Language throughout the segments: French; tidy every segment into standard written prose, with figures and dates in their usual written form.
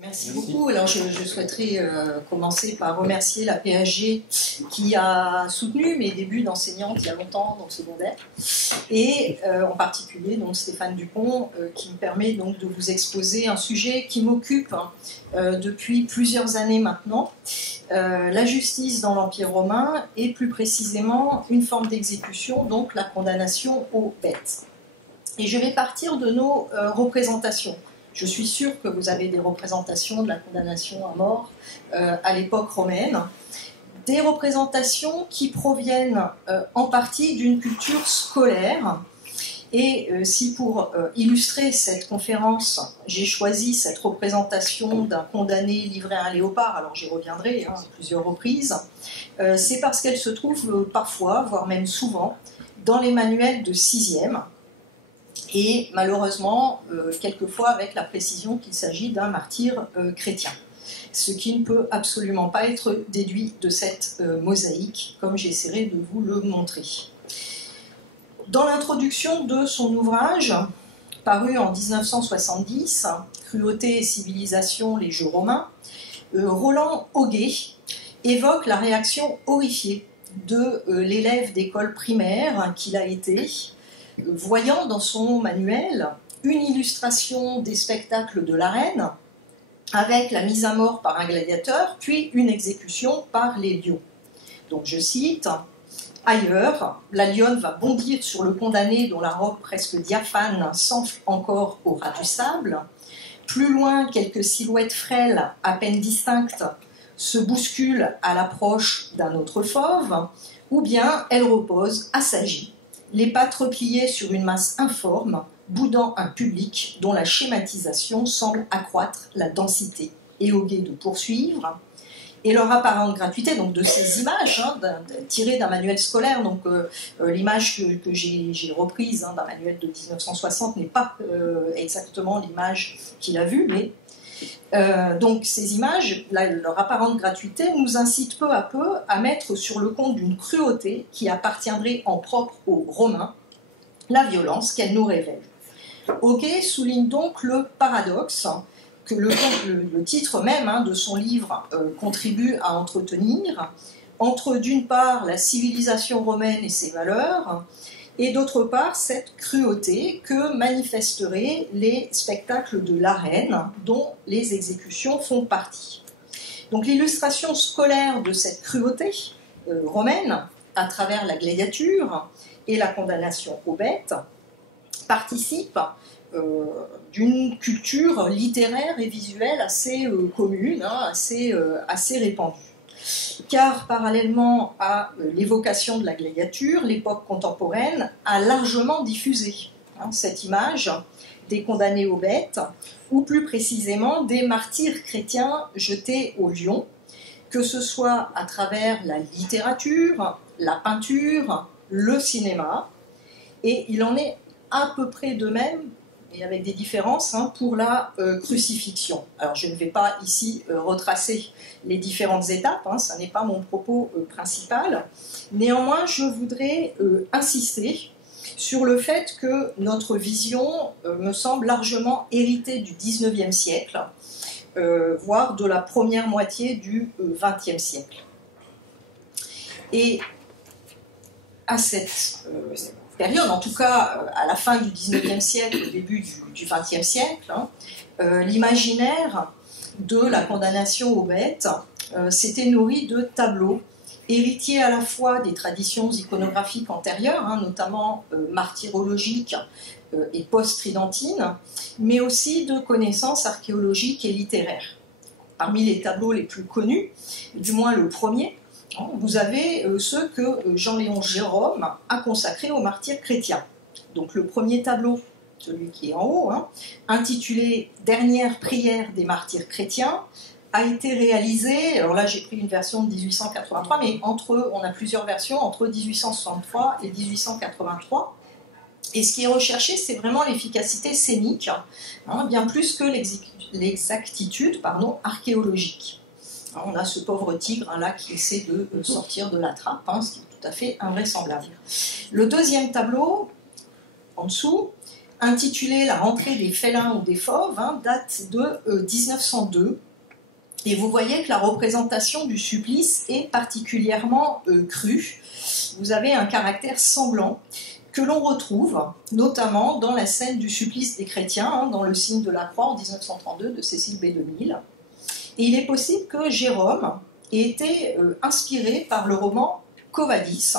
Merci beaucoup. Alors je souhaiterais commencer par remercier la PHG qui a soutenu mes débuts d'enseignante il y a longtemps dans le secondaire, et en particulier donc Stéphane Dupont qui me permet donc de vous exposer un sujet qui m'occupe depuis plusieurs années maintenant, la justice dans l'Empire romain et plus précisément une forme d'exécution, donc la condamnation aux bêtes. Et je vais partir de nos représentations. Je suis sûre que vous avez des représentations de la condamnation à mort à l'époque romaine, des représentations qui proviennent en partie d'une culture scolaire. Et si pour illustrer cette conférence, j'ai choisi cette représentation d'un condamné livré à un léopard, alors j'y reviendrai à plusieurs reprises, c'est parce qu'elle se trouve parfois, voire même souvent, dans les manuels de 6e, et malheureusement, quelquefois avec la précision qu'il s'agit d'un martyr chrétien. Ce qui ne peut absolument pas être déduit de cette mosaïque, comme j'essaierai de vous le montrer. Dans l'introduction de son ouvrage, paru en 1970, Cruauté et civilisation, les jeux romains, Roland Auguet évoque la réaction horrifiée de l'élève d'école primaire qu'il a été, voyant dans son manuel une illustration des spectacles de l'arène avec la mise à mort par un gladiateur, puis une exécution par les lions. Donc je cite, « Ailleurs, la lionne va bondir sur le condamné dont la robe presque diaphane s'enfle encore au ras du sable. Plus loin, quelques silhouettes frêles, à peine distinctes, se bousculent à l'approche d'un autre fauve, ou bien elle repose assagie, les pattes repliées sur une masse informe, boudant un public dont la schématisation semble accroître la densité. » Et Auguet de poursuivre. Et leur apparente gratuité, donc de ces images tirées d'un manuel scolaire, donc l'image que j'ai reprise d'un manuel de 1960 n'est pas exactement l'image qu'il a vue, mais donc ces images, leur apparente gratuité, nous incite peu à peu à mettre sur le compte d'une cruauté qui appartiendrait en propre aux Romains, la violence qu'elle nous révèle. Auguet souligne donc le paradoxe que le titre même de son livre contribue à entretenir, entre d'une part la civilisation romaine et ses valeurs, et d'autre part cette cruauté que manifesteraient les spectacles de l'arène dont les exécutions font partie. Donc l'illustration scolaire de cette cruauté romaine, à travers la gladiature et la condamnation aux bêtes, participe d'une culture littéraire et visuelle assez commune, assez répandue. Car parallèlement à l'évocation de la gladiature, l'époque contemporaine a largement diffusé cette image des condamnés aux bêtes, ou plus précisément des martyrs chrétiens jetés aux lions, que ce soit à travers la littérature, la peinture, le cinéma, et il en est à peu près de même, et avec des différences, pour la crucifixion. Alors je ne vais pas ici retracer les différentes étapes, ça n'est pas mon propos principal. Néanmoins, je voudrais insister sur le fait que notre vision me semble largement héritée du XIXe siècle, voire de la première moitié du XXe siècle. Et à cette période, en tout cas à la fin du XIXe siècle, au début du XXe siècle, l'imaginaire de la condamnation aux bêtes s'était nourri de tableaux héritiers à la fois des traditions iconographiques antérieures, notamment martyrologiques et post-tridentines, mais aussi de connaissances archéologiques et littéraires. Parmi les tableaux les plus connus, du moins le premier, vous avez ceux que Jean-Léon Gérôme a consacrés aux martyrs chrétiens. Donc le premier tableau, celui qui est en haut, intitulé « Dernière prière des martyrs chrétiens », a été réalisé, alors là j'ai pris une version de 1883, mais on a plusieurs versions, entre 1863 et 1883. Et ce qui est recherché, c'est vraiment l'efficacité scénique, bien plus que l'exactitude archéologique. On a ce pauvre tigre là qui essaie de sortir de la trappe, ce qui est tout à fait invraisemblable. Le deuxième tableau, en dessous, intitulé La rentrée des félins ou des fauves, hein, date de 1902. Et vous voyez que la représentation du supplice est particulièrement crue. Vous avez un caractère sanglant que l'on retrouve notamment dans la scène du supplice des chrétiens, hein, dans Le signe de la croix en 1932 de Cécile B. DeMille. Et il est possible que Jérôme ait été inspiré par le roman Quo Vadis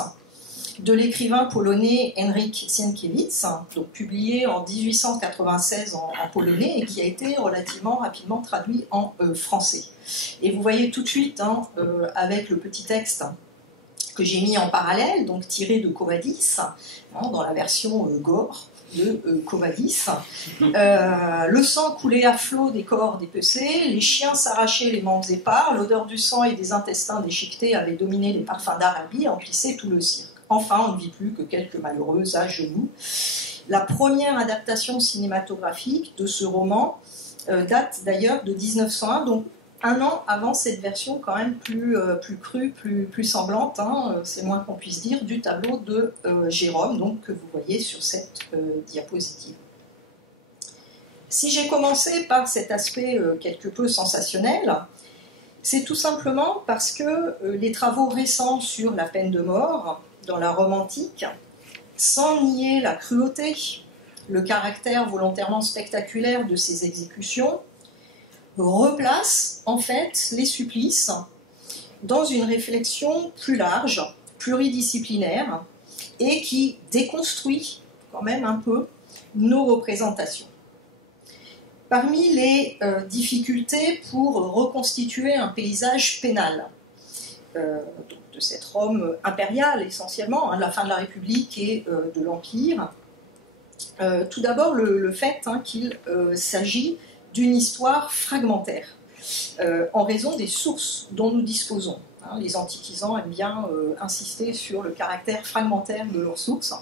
de l'écrivain polonais Henryk Sienkiewicz, donc publié en 1896 en polonais et qui a été relativement rapidement traduit en français. Et vous voyez tout de suite, hein, avec le petit texte que j'ai mis en parallèle, donc tiré de Quo Vadis, hein, dans la version gore de Quo Vadis, le sang coulait à flot des corps dépecés, les chiens s'arrachaient les membres épars, l'odeur du sang et des intestins déchiquetés avait dominé les parfums d'Arabie et emplissait tout le cirque. Enfin, on ne vit plus que quelques malheureux à genoux. La première adaptation cinématographique de ce roman date d'ailleurs de 1901, donc un an avant cette version quand même plus crue, plus sanglante, hein, c'est moins qu'on puisse dire, du tableau de Jérôme, donc, que vous voyez sur cette diapositive. Si j'ai commencé par cet aspect quelque peu sensationnel, c'est tout simplement parce que les travaux récents sur la peine de mort dans la Rome antique, sans nier la cruauté, le caractère volontairement spectaculaire de ces exécutions, replacent en fait les supplices dans une réflexion plus large, pluridisciplinaire, et qui déconstruit quand même un peu nos représentations. Parmi les difficultés pour reconstituer un paysage pénal, de cette Rome impériale essentiellement, hein, de la fin de la République et de l'Empire. Tout d'abord le fait hein, qu'il s'agit d'une histoire fragmentaire, en raison des sources dont nous disposons. Hein, les antiquisants aiment bien insister sur le caractère fragmentaire de leurs sources,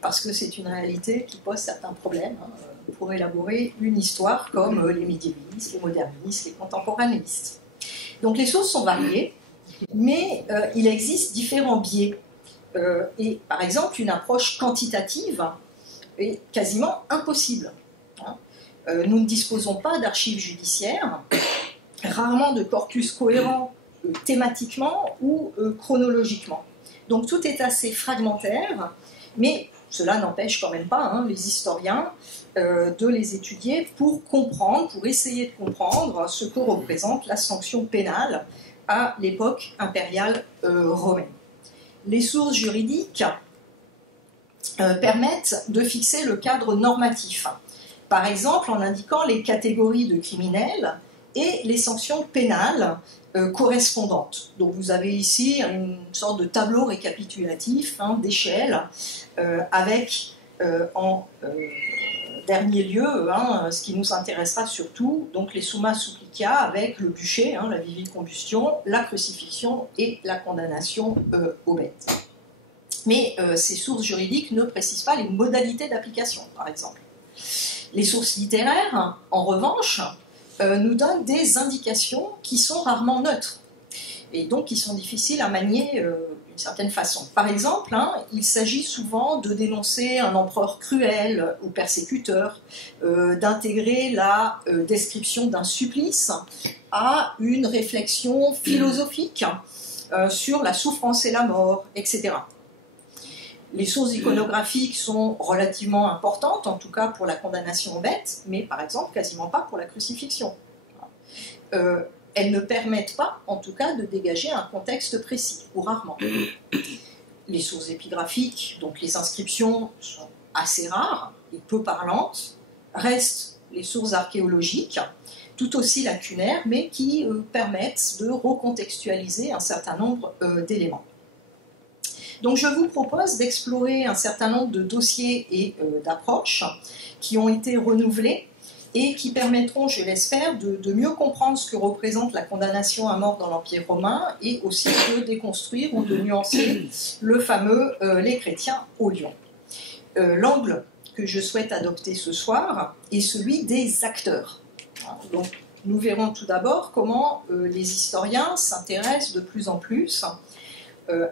parce que c'est une réalité qui pose certains problèmes hein, pour élaborer une histoire comme les médiévistes, les modernistes, les contemporanéistes. Donc les sources sont variées, mais il existe différents biais. Et par exemple, une approche quantitative est quasiment impossible. Hein. Nous ne disposons pas d'archives judiciaires, rarement de corpus cohérent thématiquement ou chronologiquement. Donc tout est assez fragmentaire, mais cela n'empêche quand même pas hein, les historiens de les étudier pour comprendre, pour essayer de comprendre ce que représente la sanction pénale à l'époque impériale romaine. Les sources juridiques permettent de fixer le cadre normatif, par exemple en indiquant les catégories de criminels et les sanctions pénales correspondantes. Donc vous avez ici une sorte de tableau récapitulatif hein, d'échelle avec en dernier lieu, hein, ce qui nous intéressera surtout, donc les summa supplicia avec le bûcher, hein, la vivicombustion, la crucifixion et la condamnation aux bêtes. Mais ces sources juridiques ne précisent pas les modalités d'application, par exemple. Les sources littéraires, en revanche, nous donnent des indications qui sont rarement neutres, et donc qui sont difficiles à manier d'une certaine façon. Par exemple, hein, il s'agit souvent de dénoncer un empereur cruel ou persécuteur, d'intégrer la description d'un supplice à une réflexion philosophique sur la souffrance et la mort, etc. Les sources iconographiques sont relativement importantes, en tout cas pour la condamnation aux bêtes, mais par exemple quasiment pas pour la crucifixion. Elles ne permettent pas, en tout cas, de dégager un contexte précis, ou rarement. Les sources épigraphiques, donc les inscriptions, sont assez rares et peu parlantes. Restent les sources archéologiques, tout aussi lacunaires, mais qui permettent de recontextualiser un certain nombre d'éléments. Donc je vous propose d'explorer un certain nombre de dossiers et d'approches qui ont été renouvelés et qui permettront, je l'espère, de mieux comprendre ce que représente la condamnation à mort dans l'Empire romain et aussi de déconstruire ou de nuancer le fameux « les chrétiens au lion ». L'angle que je souhaite adopter ce soir est celui des acteurs. Donc, nous verrons tout d'abord comment les historiens s'intéressent de plus en plus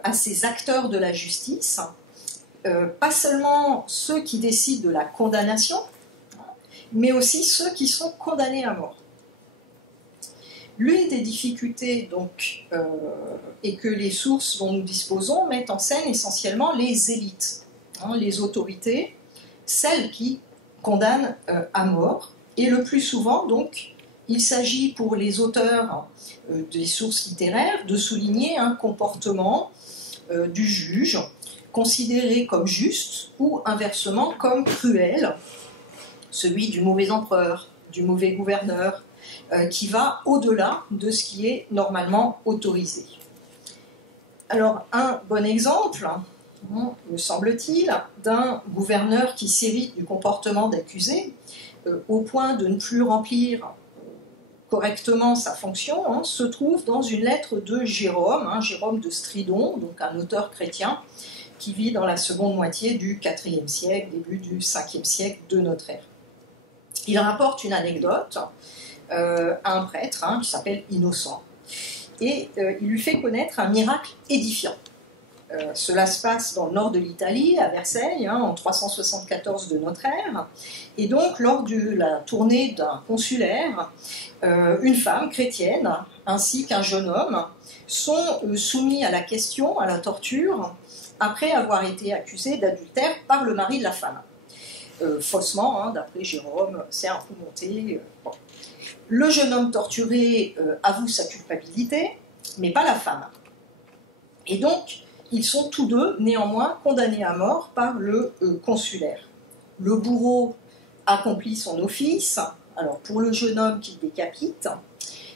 à ces acteurs de la justice pas seulement ceux qui décident de la condamnation, mais aussi ceux qui sont condamnés à mort. L'une des difficultés donc, est que les sources dont nous disposons mettent en scène essentiellement les élites, les autorités, celles qui condamnent à mort, et le plus souvent donc il s'agit pour les auteurs des sources littéraires de souligner un comportement du juge considéré comme juste ou inversement comme cruel, celui du mauvais empereur, du mauvais gouverneur, qui va au-delà de ce qui est normalement autorisé. Alors, un bon exemple, me semble-t-il, d'un gouverneur qui s'irrite du comportement d'accusé au point de ne plus remplir correctement sa fonction, se trouve dans une lettre de Jérôme, Jérôme de Stridon, donc un auteur chrétien qui vit dans la seconde moitié du IVe siècle, début du Ve siècle de notre ère. Il rapporte une anecdote à un prêtre qui s'appelle Innocent, et il lui fait connaître un miracle édifiant. Cela se passe dans le nord de l'Italie, à Versailles, en 374 de notre ère, et donc lors de la tournée d'un consulaire, une femme chrétienne ainsi qu'un jeune homme sont soumis à la question, à la torture, après avoir été accusés d'adultère par le mari de la femme. Faussement, d'après Jérôme, c'est un peu monté. Bon. Le jeune homme torturé avoue sa culpabilité, mais pas la femme. Et donc, ils sont tous deux, néanmoins, condamnés à mort par le consulaire. Le bourreau accomplit son office, alors pour le jeune homme qu'il décapite,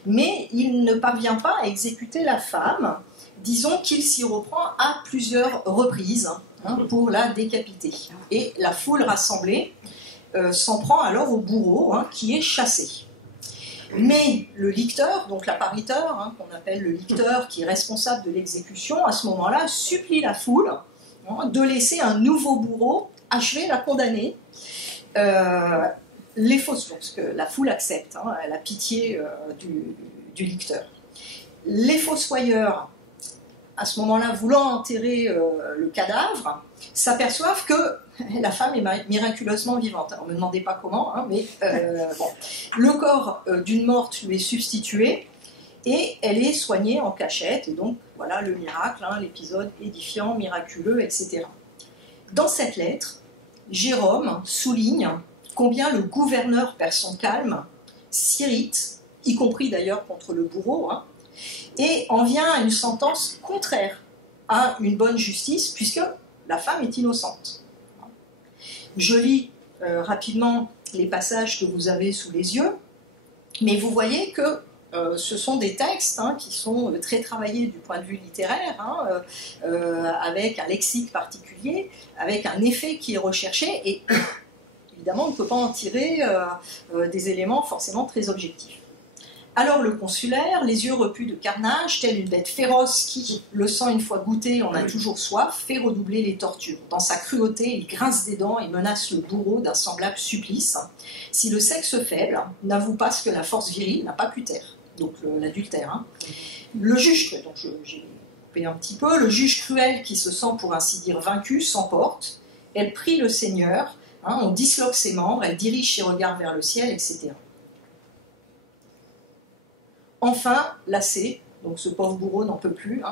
mais il ne parvient pas à exécuter la femme. Disons qu'il s'y reprend à plusieurs reprises pour la décapiter. Et la foule rassemblée s'en prend alors au bourreau qui est chassé. Mais le licteur, donc l'appariteur, qu'on appelle le licteur qui est responsable de l'exécution, à ce moment-là supplie la foule de laisser un nouveau bourreau achever la condamnée. Les fausses, parce que la foule accepte, elle a pitié du licteur. Les fossoyeurs, à ce moment-là, voulant enterrer le cadavre, s'aperçoivent que la femme est miraculeusement vivante. Alors, ne me demandez pas comment, mais bon. Le corps d'une morte lui est substitué et elle est soignée en cachette. Et donc, voilà le miracle, l'épisode édifiant, miraculeux, etc. Dans cette lettre, Jérôme souligne combien le gouverneur perd son calme, s'irrite, y compris d'ailleurs contre le bourreau, et en vient à une sentence contraire à une bonne justice, puisque la femme est innocente. Je lis rapidement les passages que vous avez sous les yeux, mais vous voyez que ce sont des textes qui sont très travaillés du point de vue littéraire, avec un lexique particulier, avec un effet qui est recherché, et évidemment on ne peut pas en tirer des éléments forcément très objectifs. Alors le consulaire, les yeux repus de carnage, tel une bête féroce qui, le sang une fois goûté, en a toujours soif, fait redoubler les tortures. Dans sa cruauté, il grince des dents et menace le bourreau d'un semblable supplice, si le sexe faible n'avoue pas ce que la force virile n'a pas pu taire. Donc l'adultère. Le juge, donc j'ai coupé un petit peu, le juge cruel qui se sent pour ainsi dire vaincu s'emporte, elle prie le Seigneur, on disloque ses membres, elle dirige ses regards vers le ciel, etc. Enfin, lassé, donc ce pauvre bourreau n'en peut plus,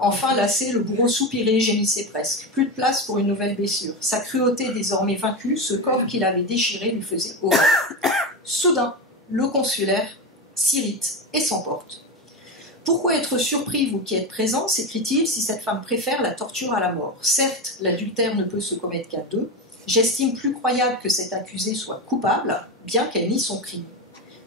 enfin lassé, le bourreau soupirait, gémissait presque. Plus de place pour une nouvelle blessure. Sa cruauté désormais vaincue, ce corps qu'il avait déchiré lui faisait horreur. Soudain, le consulaire s'irrite et s'emporte. « Pourquoi être surpris, vous qui êtes présents, s'écrie-t-il, si cette femme préfère la torture à la mort? Certes, l'adultère ne peut se commettre qu'à deux. J'estime plus croyable que cette accusée soit coupable, bien qu'elle nie son crime.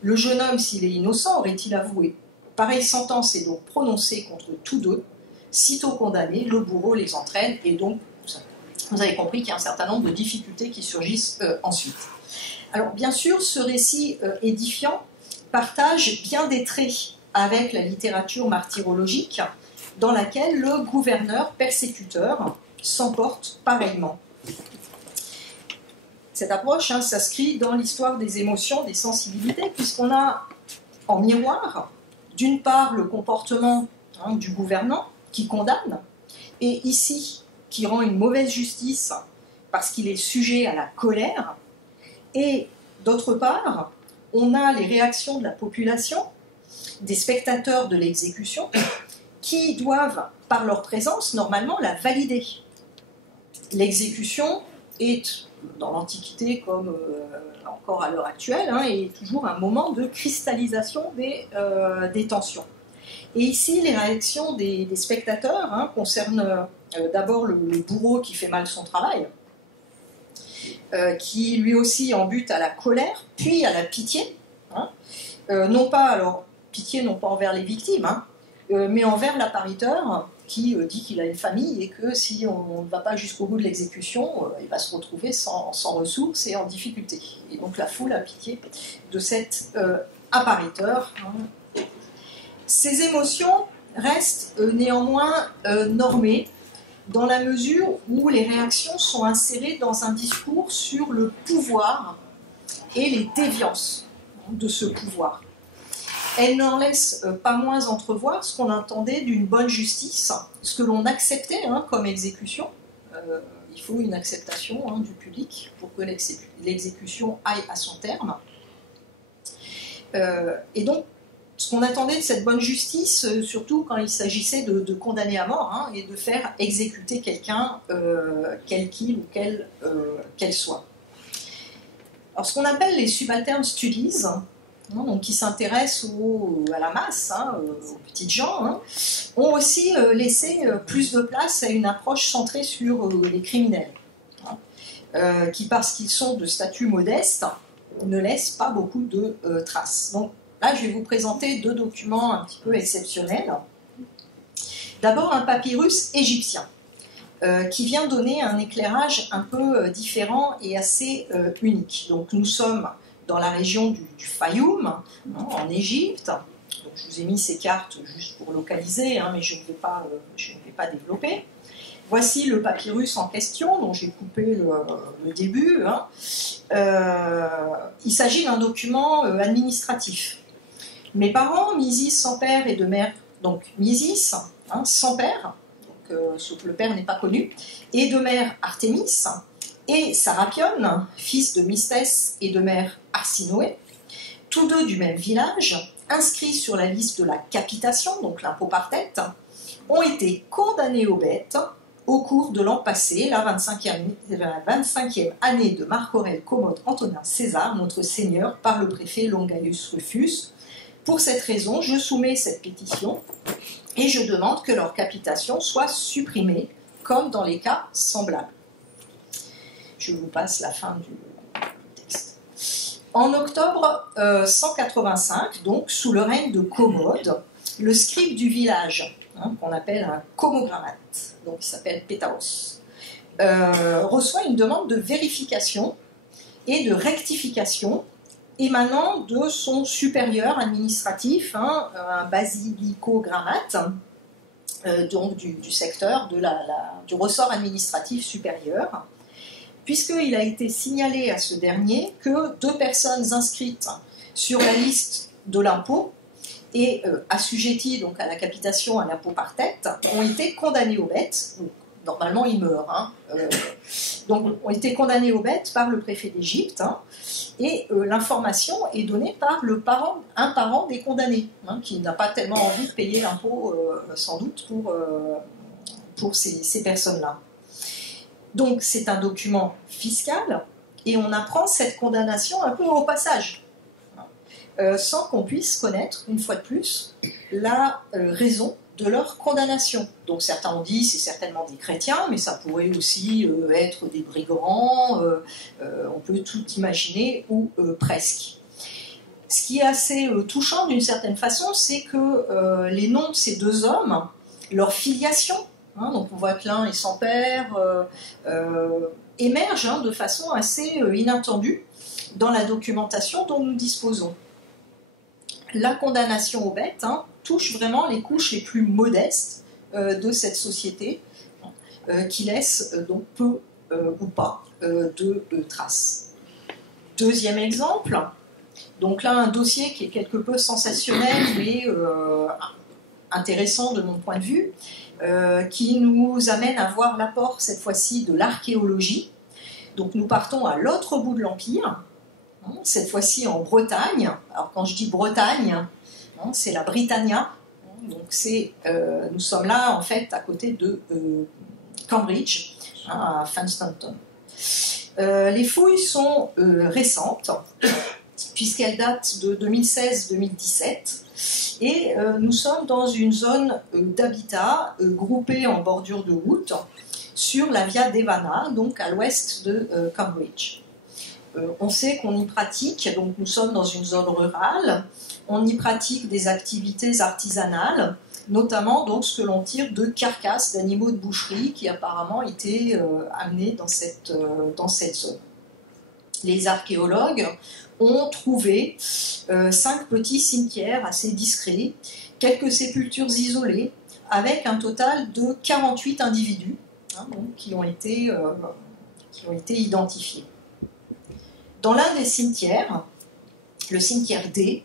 Le jeune homme, s'il est innocent, aurait-il avoué? Pareille sentence est donc prononcée contre tous deux. Sitôt condamnés, le bourreau les entraîne, et donc, vous avez compris qu'il y a un certain nombre de difficultés qui surgissent ensuite. Alors, bien sûr, ce récit édifiant partage bien des traits avec la littérature martyrologique, dans laquelle le gouverneur persécuteur s'emporte pareillement. Cette approche s'inscrit dans l'histoire des émotions, des sensibilités, puisqu'on a en miroir, d'une part, le comportement du gouvernant qui condamne, et ici, qui rend une mauvaise justice parce qu'il est sujet à la colère. Et d'autre part, on a les réactions de la population, des spectateurs de l'exécution, qui doivent, par leur présence, normalement la valider. L'exécution est, dans l'Antiquité comme encore à l'heure actuelle, est toujours un moment de cristallisation des tensions. Et ici, les réactions des spectateurs concernent d'abord le bourreau qui fait mal son travail, qui lui aussi en bute à la colère, puis à la pitié. Non pas, alors, pitié non pas envers les victimes, mais envers l'appariteur qui dit qu'il a une famille et que si on ne va pas jusqu'au bout de l'exécution, il va se retrouver sans ressources et en difficulté. Et donc la foule a pitié de cet appariteur. Ces émotions restent néanmoins normées dans la mesure où les réactions sont insérées dans un discours sur le pouvoir et les déviances de ce pouvoir. Elles n'en laissent pas moins entrevoir ce qu'on entendait d'une bonne justice, ce que l'on acceptait comme exécution. Il faut une acceptation du public pour que l'exécution aille à son terme. Et donc, ce qu'on attendait de cette bonne justice, surtout quand il s'agissait de condamner à mort et de faire exécuter quelqu'un, quel qu'il ou qu'elle soit. Alors, ce qu'on appelle les subaltern studies, donc qui s'intéressent à la masse, aux petites gens, ont aussi laissé plus de place à une approche centrée sur les criminels, qui, parce qu'ils sont de statut modeste, ne laissent pas beaucoup de traces. Donc là, je vais vous présenter deux documents un petit peu exceptionnels. D'abord, un papyrus égyptien, qui vient donner un éclairage un peu différent et assez unique. Donc nous sommes dans la région du Fayoum, en Égypte. Donc, je vous ai mis ces cartes juste pour localiser, mais je ne vais pas développer. Voici le papyrus en question, dont j'ai coupé le début. Il s'agit d'un document administratif. Mes parents, Misis sans père et de mère, donc Misis, sans père, sauf que le père n'est pas connu, et de mère Artémis, et Sarapion, fils de Mystès et de mère Arsinoé, tous deux du même village, inscrits sur la liste de la capitation, donc l'impôt par tête, ont été condamnés aux bêtes au cours de l'an passé, la 25e année de Marc Aurèle Commode Antonin César, notre Seigneur, par le préfet Longaeus Rufus. Pour cette raison, je soumets cette pétition et je demande que leur capitation soit supprimée, comme dans les cas semblables. Je vous passe la fin du texte. En octobre 185, donc sous le règne de Commode, le scribe du village, qu'on appelle un comogrammate, donc il s'appelle Pétaos, reçoit une demande de vérification et de rectification émanant de son supérieur administratif, un basilicogrammate, donc du secteur du ressort administratif supérieur, puisqu'il a été signalé à ce dernier que deux personnes inscrites sur la liste de l'impôt et assujetties donc à la capitation à l'impôt par tête ont été condamnées aux bêtes. Normalement, ils meurent. Donc, ont été condamnés aux bêtes par le préfet d'Égypte, et l'information est donnée par un parent des condamnés, qui n'a pas tellement envie de payer l'impôt, sans doute, pour ces personnes-là. Donc, c'est un document fiscal, et on apprend cette condamnation un peu au passage, sans qu'on puisse connaître, une fois de plus, la raison de leur condamnation. Donc certains ont dit c'est certainement des chrétiens, mais ça pourrait aussi être des brigands, on peut tout imaginer, ou presque. Ce qui est assez touchant d'une certaine façon, c'est que les noms de ces deux hommes, leur filiation, donc on voit que l'un est sans père, émergent de façon assez inattendue dans la documentation dont nous disposons. La condamnation aux bêtes touche vraiment les couches les plus modestes de cette société, qui laisse donc peu ou pas de traces. Deuxième exemple, donc là un dossier qui est quelque peu sensationnel mais intéressant de mon point de vue. qui nous amène à voir l'apport, cette fois-ci, de l'archéologie. Donc nous partons à l'autre bout de l'Empire, cette fois-ci en Bretagne. Alors quand je dis Bretagne, c'est la Britannia. Donc nous sommes là, en fait, à côté de Cambridge, à Funstanton. Les fouilles sont récentes, puisqu'elles datent de 2016-2017. Et nous sommes dans une zone d'habitat groupée en bordure de route sur la Via Devana, donc à l'ouest de Cambridge. On sait qu'on y pratique, donc nous sommes dans une zone rurale, on y pratique des activités artisanales, notamment donc ce que l'on tire de carcasses d'animaux de boucherie qui apparemment étaient amenés dans cette zone. Les archéologues ont trouvé 5 petits cimetières assez discrets, quelques sépultures isolées, avec un total de 48 individus donc, qui ont été identifiés. Dans l'un des cimetières, le cimetière D,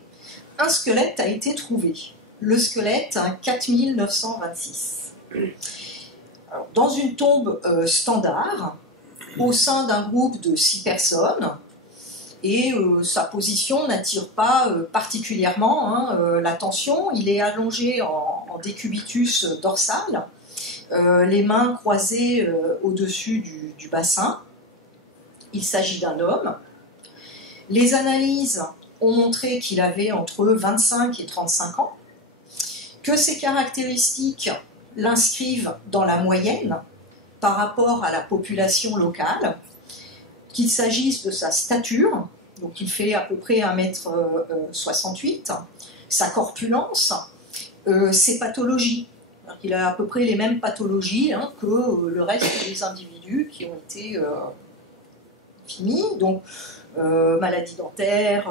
un squelette a été trouvé. Le squelette 4926. Alors, dans une tombe standard, au sein d'un groupe de 6 personnes, et sa position n'attire pas particulièrement l'attention. Il est allongé en décubitus dorsal, les mains croisées au-dessus du bassin. Il s'agit d'un homme. Les analyses ont montré qu'il avait entre 25 et 35 ans, que ses caractéristiques l'inscrivent dans la moyenne par rapport à la population locale, qu'il s'agisse de sa stature, donc il fait à peu près 1,68 m, sa corpulence, ses pathologies. Il a à peu près les mêmes pathologies que le reste des individus qui ont été finis, donc maladies dentaires,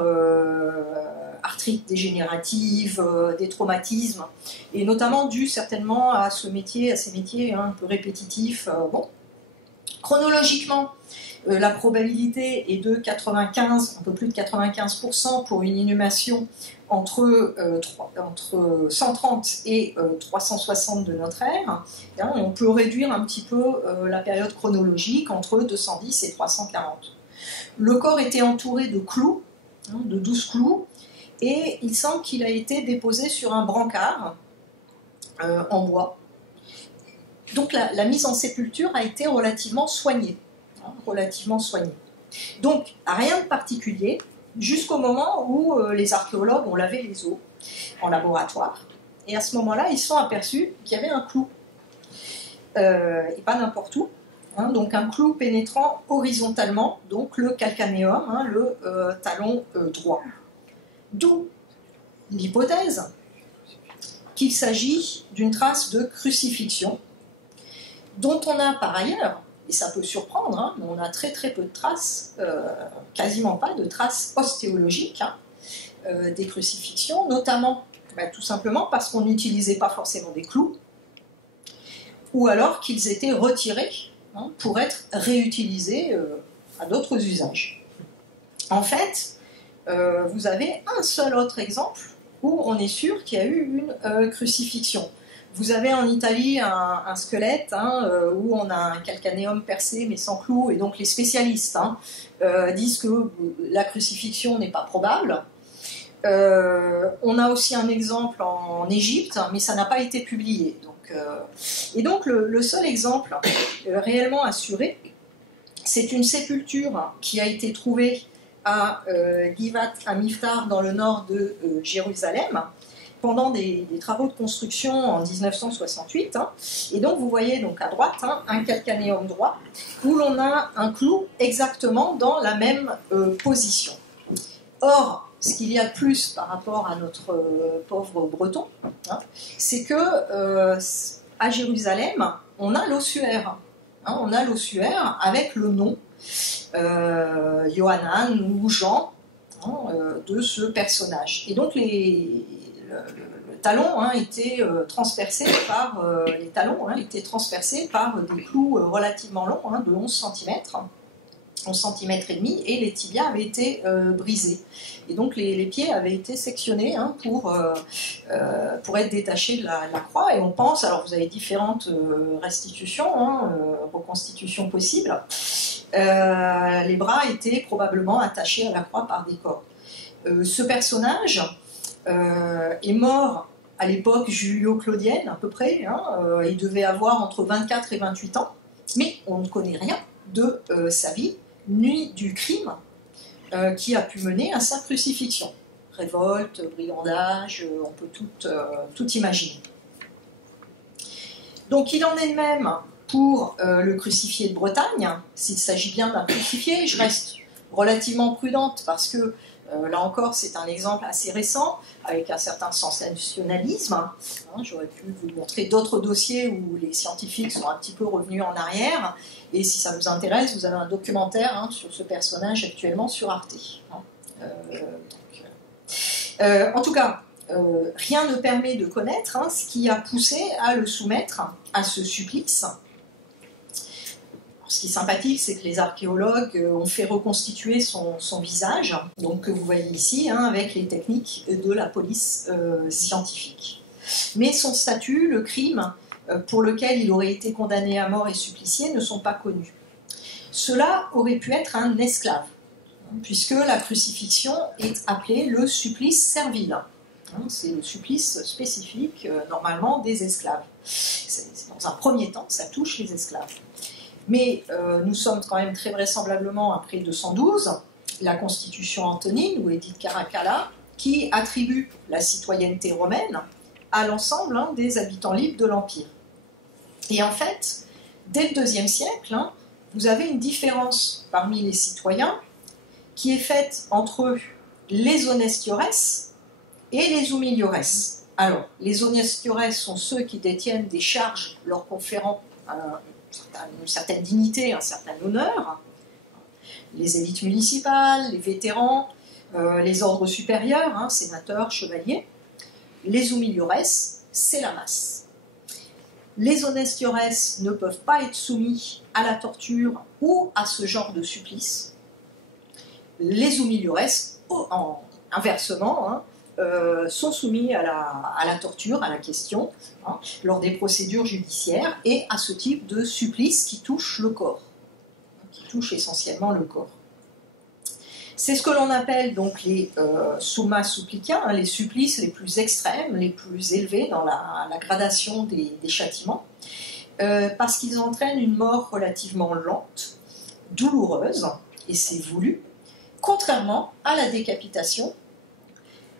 arthrite dégénérative, des traumatismes, et notamment dû certainement à ces métiers un peu répétitifs. Chronologiquement, la probabilité est de 95, un peu plus de 95% pour une inhumation entre 130 et 360 de notre ère. On peut réduire un petit peu la période chronologique entre 210 et 340. Le corps était entouré de clous, de 12 clous, et il semble qu'il a été déposé sur un brancard en bois. Donc la mise en sépulture a été relativement soignée. Donc rien de particulier, jusqu'au moment où les archéologues ont lavé les os en laboratoire, et à ce moment-là, ils se sont aperçus qu'il y avait un clou, et pas n'importe où, donc un clou pénétrant horizontalement, donc le calcanéum, le talon droit. D'où l'hypothèse qu'il s'agit d'une trace de crucifixion, dont on a par ailleurs, et ça peut surprendre, mais on a très peu de traces, quasiment pas de traces ostéologiques des crucifixions, notamment tout simplement parce qu'on n'utilisait pas forcément des clous, ou alors qu'ils étaient retirés pour être réutilisés à d'autres usages. En fait, vous avez un seul autre exemple où on est sûr qu'il y a eu une crucifixion. Vous avez en Italie un squelette où on a un calcanéum percé mais sans clous, et donc les spécialistes disent que la crucifixion n'est pas probable. On a aussi un exemple en Égypte, mais ça n'a pas été publié. Et donc le seul exemple réellement assuré, c'est une sépulture qui a été trouvée à Givat Amiftar dans le nord de Jérusalem, pendant des travaux de construction en 1968. Et donc vous voyez donc à droite un calcanéum droit où l'on a un clou exactement dans la même position. Or, ce qu'il y a de plus par rapport à notre pauvre breton, c'est que à Jérusalem, on a l'ossuaire. On a l'ossuaire avec le nom Yohanan ou Jean de ce personnage. Et donc le talon était transpercé par des clous relativement longs, de 11 cm, 11,5 cm, et les tibias avaient été brisés. Et donc les pieds avaient été sectionnés hein, pour être détachés de la croix. Et on pense, alors vous avez différentes restitutions, hein, reconstitutions possibles, les bras étaient probablement attachés à la croix par des cordes. Ce personnage est mort à l'époque julio-claudienne à peu près, hein, il devait avoir entre 24 et 28 ans, mais on ne connaît rien de sa vie, ni du crime qui a pu mener à sa crucifixion. Révolte, brigandage, on peut tout imaginer. Donc il en est de même pour le crucifié de Bretagne. S'il s'agit bien d'un crucifié, je reste relativement prudente parce que là encore c'est un exemple assez récent avec un certain sensationnalisme. J'aurais pu vous montrer d'autres dossiers où les scientifiques sont un petit peu revenus en arrière, et si ça vous intéresse, vous avez un documentaire hein, sur ce personnage actuellement sur Arte. En tout cas, rien ne permet de connaître hein, ce qui a poussé à le soumettre à ce supplice. Ce qui est sympathique, c'est que les archéologues ont fait reconstituer son visage, donc que vous voyez ici, hein, avec les techniques de la police scientifique. Mais son statut, le crime pour lequel il aurait été condamné à mort et supplicié ne sont pas connus. Cela aurait pu être un esclave, puisque la crucifixion est appelée le supplice servile. C'est le supplice spécifique, normalement, des esclaves. Dans un premier temps, ça touche les esclaves. Mais nous sommes quand même très vraisemblablement après 212, la Constitution antonine, ou Édit Caracalla, qui attribue la citoyenneté romaine à l'ensemble hein, des habitants libres de l'Empire. Et en fait, dès le IIe siècle, hein, vous avez une différence parmi les citoyens qui est faite entre les honestiores et les humiliores. Alors, les honestiores sont ceux qui détiennent des charges leur conférant une certaine dignité, un certain honneur, les élites municipales, les vétérans, les ordres supérieurs, hein, sénateurs, chevaliers. Les humiliores, c'est la masse. Les honestiores ne peuvent pas être soumis à la torture ou à ce genre de supplice. Les humiliores, inversement, hein, sont soumis à la torture, à la question, hein, lors des procédures judiciaires et à ce type de supplice qui touche le corps, qui touche essentiellement le corps. C'est ce que l'on appelle donc les summa supplicia, hein, les supplices les plus extrêmes, les plus élevés dans la gradation des châtiments, parce qu'ils entraînent une mort relativement lente, douloureuse, et c'est voulu, contrairement à la décapitation,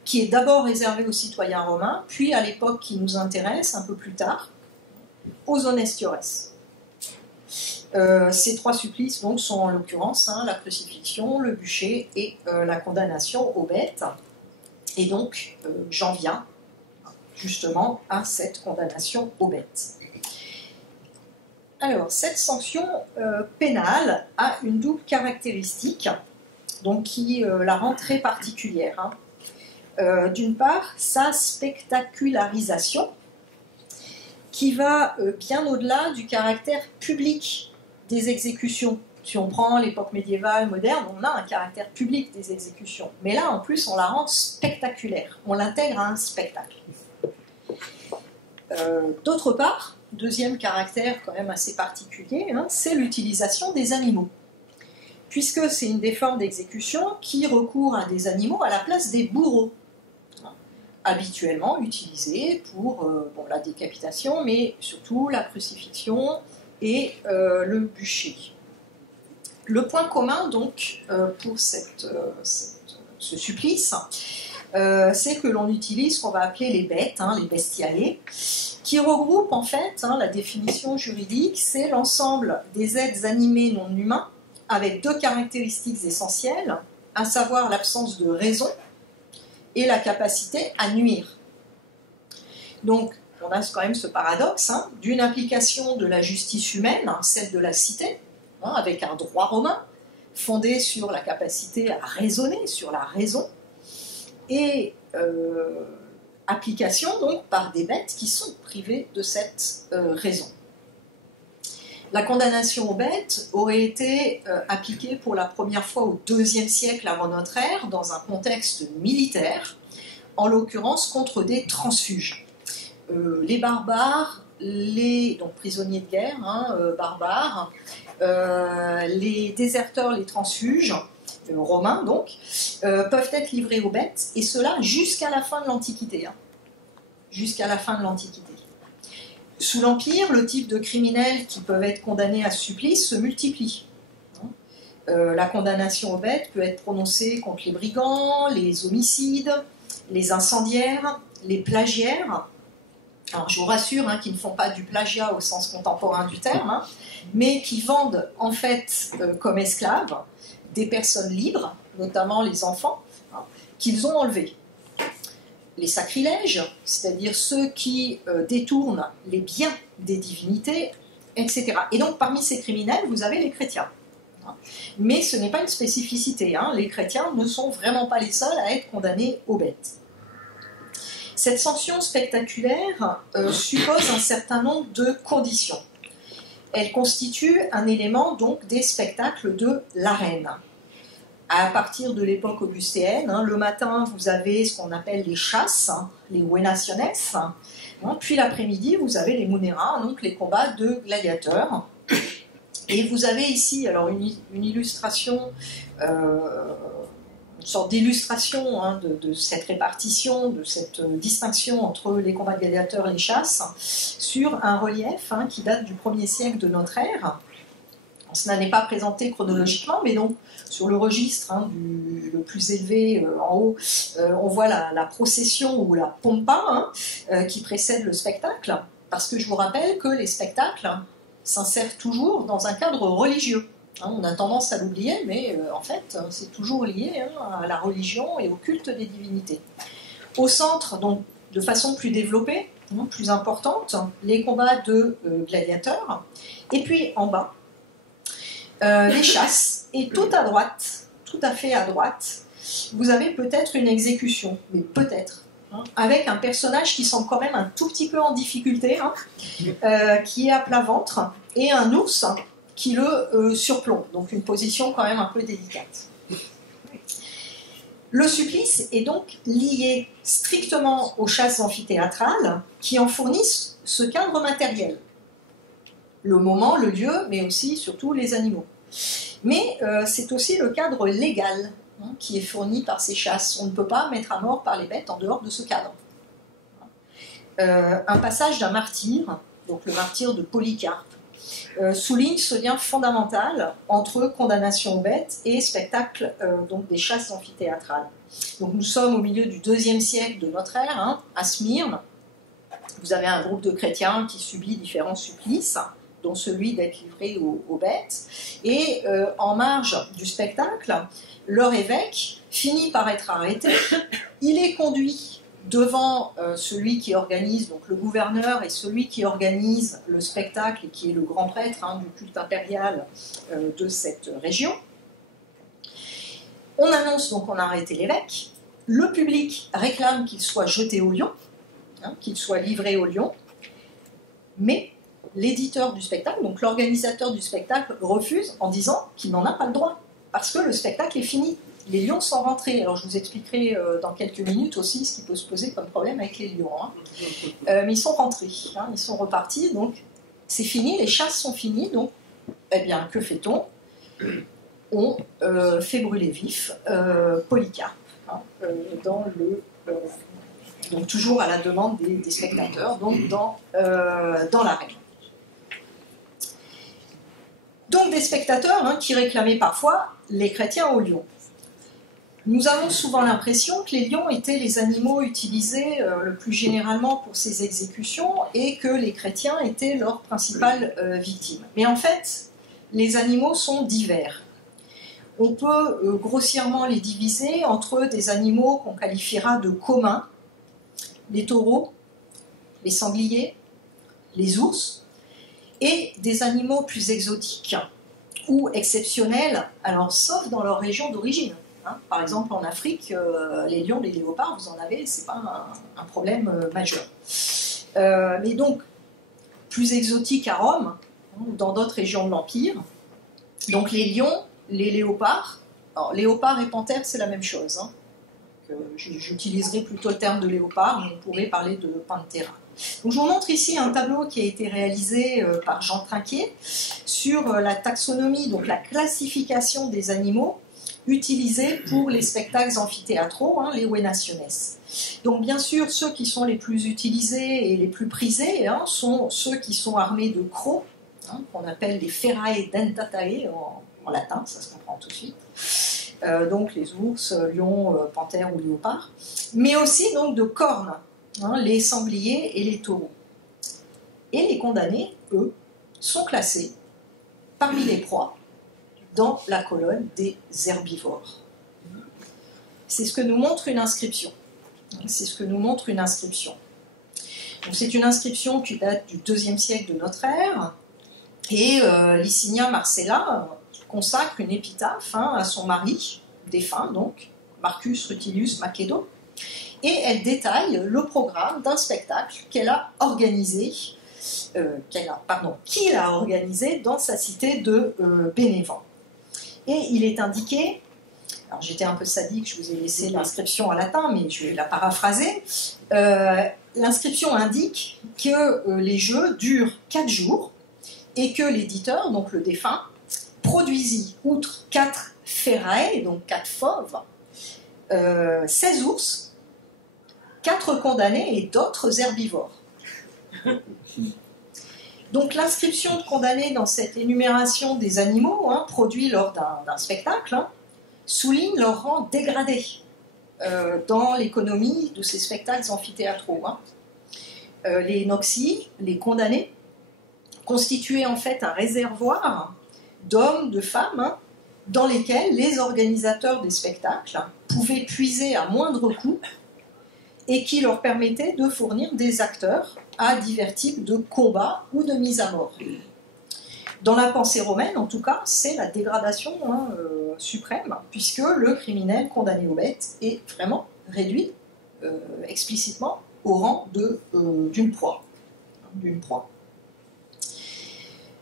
qui est d'abord réservée aux citoyens romains, puis à l'époque qui nous intéresse, un peu plus tard, aux honestiores. Ces trois supplices donc, sont en l'occurrence hein, la crucifixion, le bûcher et la condamnation aux bêtes. Et donc, j'en viens justement à cette condamnation aux bêtes. Alors, cette sanction pénale a une double caractéristique donc, qui la rend très particulière. Hein. D'une part, sa spectacularisation, qui va bien au-delà du caractère public des exécutions. Si on prend l'époque médiévale, moderne, on a un caractère public des exécutions. Mais là, en plus, on la rend spectaculaire. On l'intègre à un spectacle. D'autre part, deuxième caractère quand même assez particulier, hein, c'est l'utilisation des animaux. Puisque c'est une des formes d'exécution qui recourt à des animaux à la place des bourreaux. Habituellement utilisés pour la décapitation, mais surtout la crucifixion et le bûcher. Le point commun donc pour ce supplice, c'est que l'on utilise ce qu'on va appeler les bêtes, hein, les bestiailles, qui regroupent en fait, hein, la définition juridique, c'est l'ensemble des êtres animés non humains avec deux caractéristiques essentielles, à savoir l'absence de raison et la capacité à nuire. Donc, on a quand même ce paradoxe hein, d'une application de la justice humaine, hein, celle de la cité, hein, avec un droit romain fondé sur la capacité à raisonner, sur la raison, et application donc par des bêtes qui sont privées de cette raison. La condamnation aux bêtes aurait été appliquée pour la première fois au IIe siècle avant notre ère, dans un contexte militaire, en l'occurrence contre des transfuges. Les barbares, donc prisonniers de guerre, barbares, les déserteurs, les transfuges, romains donc, peuvent être livrés aux bêtes, et cela jusqu'à la fin de l'Antiquité. Jusqu'à la fin de l'Antiquité. Sous l'Empire, le type de criminels qui peuvent être condamnés à ce supplice se multiplie. La condamnation aux bêtes peut être prononcée contre les brigands, les homicides, les incendiaires, les plagiaires. Alors je vous rassure qu'ils ne font pas du plagiat au sens contemporain du terme, mais qui vendent en fait comme esclaves des personnes libres, notamment les enfants, qu'ils ont enlevés. Les sacrilèges, c'est-à-dire ceux qui détournent les biens des divinités, etc. Et donc parmi ces criminels, vous avez les chrétiens. Mais ce n'est pas une spécificité, les chrétiens ne sont vraiment pas les seuls à être condamnés aux bêtes. Cette sanction spectaculaire suppose un certain nombre de conditions. Elle constitue un élément donc des spectacles de l'arène. À partir de l'époque augustéenne, le matin, vous avez ce qu'on appelle les chasses, les venaciones, puis l'après-midi, vous avez les munera, donc les combats de gladiateurs. Et vous avez ici alors une illustration, une sorte d'illustration de cette répartition, de cette distinction entre les combats de gladiateurs et les chasses, sur un relief qui date du 1er siècle de notre ère. Cela n'est pas présenté chronologiquement, mais donc sur le registre le plus élevé en haut, on voit la procession ou la pompa qui précède le spectacle, parce que je vous rappelle que les spectacles s'insèrent toujours dans un cadre religieux. On a tendance à l'oublier, mais en fait, c'est toujours lié à la religion et au culte des divinités. Au centre, donc, de façon plus développée, plus importante, les combats de gladiateurs, et puis en bas, les chasses, et tout à droite, tout à fait à droite, vous avez peut-être une exécution, mais peut-être, avec un personnage qui semble quand même un tout petit peu en difficulté, qui est à plat ventre, et un ours qui le surplombe, donc une position quand même un peu délicate. Le supplice est donc lié strictement aux chasses amphithéâtrales qui en fournissent ce cadre matériel. Le moment, le lieu, mais aussi, surtout, les animaux. Mais c'est aussi le cadre légal qui est fourni par ces chasses. On ne peut pas mettre à mort par les bêtes en dehors de ce cadre. Un passage d'un martyr, donc le martyr de Polycarpe, souligne ce lien fondamental entre condamnation aux bêtes et spectacle donc des chasses amphithéâtrales. Donc nous sommes au milieu du IIe siècle de notre ère, à Smyrne. Vous avez un groupe de chrétiens qui subit différents supplices, dont celui d'être livré aux bêtes. Et en marge du spectacle, leur évêque finit par être arrêté. Il est conduit devant celui qui organise, donc le gouverneur et celui qui organise le spectacle et qui est le grand prêtre du culte impérial de cette région. On annonce donc qu'on a arrêté l'évêque. Le public réclame qu'il soit jeté au lion, qu'il soit livré au lion, mais l'éditeur du spectacle, donc l'organisateur du spectacle, refuse en disant qu'il n'en a pas le droit, parce que le spectacle est fini. Les lions sont rentrés. Alors je vous expliquerai dans quelques minutes aussi ce qui peut se poser comme problème avec les lions. Mais ils sont rentrés, ils sont repartis, donc c'est fini, les chasses sont finies, donc eh bien que fait-on? On fait brûler vif Polycarpe, donc toujours à la demande des spectateurs, donc dans l'arène. Donc des spectateurs qui réclamaient parfois les chrétiens aux lions. Nous avons souvent l'impression que les lions étaient les animaux utilisés le plus généralement pour ces exécutions et que les chrétiens étaient leurs principales victimes. Mais en fait, les animaux sont divers. On peut grossièrement les diviser entre des animaux qu'on qualifiera de communs, les taureaux, les sangliers, les ours, et des animaux plus exotiques ou exceptionnels, alors sauf dans leur région d'origine. Par exemple, en Afrique, les lions, les léopards, vous en avez, c'est pas un problème majeur. Mais donc, plus exotique à Rome, ou dans d'autres régions de l'Empire. Donc les lions, les léopards. Alors, léopard et panthère, c'est la même chose. Hein. J'utiliserai plutôt le terme de léopard, mais on pourrait parler de panthera. Donc, je vous montre ici un tableau qui a été réalisé par Jean Trinquier sur la taxonomie, donc la classification des animaux utilisés pour les spectacles amphithéâtraux, hein, les Venaciones. Donc bien sûr, ceux qui sont les plus utilisés et les plus prisés hein, sont ceux qui sont armés de crocs, hein, qu'on appelle les ferae dentatae en latin, ça se comprend tout de suite. Donc les ours, lions, panthères ou léopards, mais aussi donc de cornes, hein, les sangliers et les taureaux. Et les condamnés, eux, sont classés parmi les proies dans la colonne des herbivores. C'est ce que nous montre une inscription. C'est ce que nous montre une inscription. C'est une inscription qui date du IIe siècle de notre ère, et Licinia Marcella consacre une épitaphe hein, à son mari, défunt donc, Marcus Rutilius Macedo, et elle détaille le programme d'un spectacle qu'elle a organisé, qu'il a organisé dans sa cité de Bénévent. Et il est indiqué, alors j'étais un peu sadique, je vous ai laissé l'inscription en latin, mais je vais la paraphraser. L'inscription indique que les jeux durent 4 jours et que l'éditeur, donc le défunt, produisit, outre 4 ferae, donc 4 fauves, 16 ours, 4 condamnés et d'autres herbivores. Donc l'inscription de condamnés dans cette énumération des animaux hein, produits lors d'un spectacle hein, souligne leur rang dégradé dans l'économie de ces spectacles amphithéâtraux. Hein. Les noxi, les condamnés, constituaient en fait un réservoir d'hommes, de femmes, hein, dans lesquels les organisateurs des spectacles pouvaient puiser à moindre coût et qui leur permettaient de fournir des acteurs à divers types de combats ou de mise à mort. Dans la pensée romaine, en tout cas, c'est la dégradation hein, suprême, puisque le criminel condamné aux bêtes est vraiment réduit explicitement au rang d'une proie.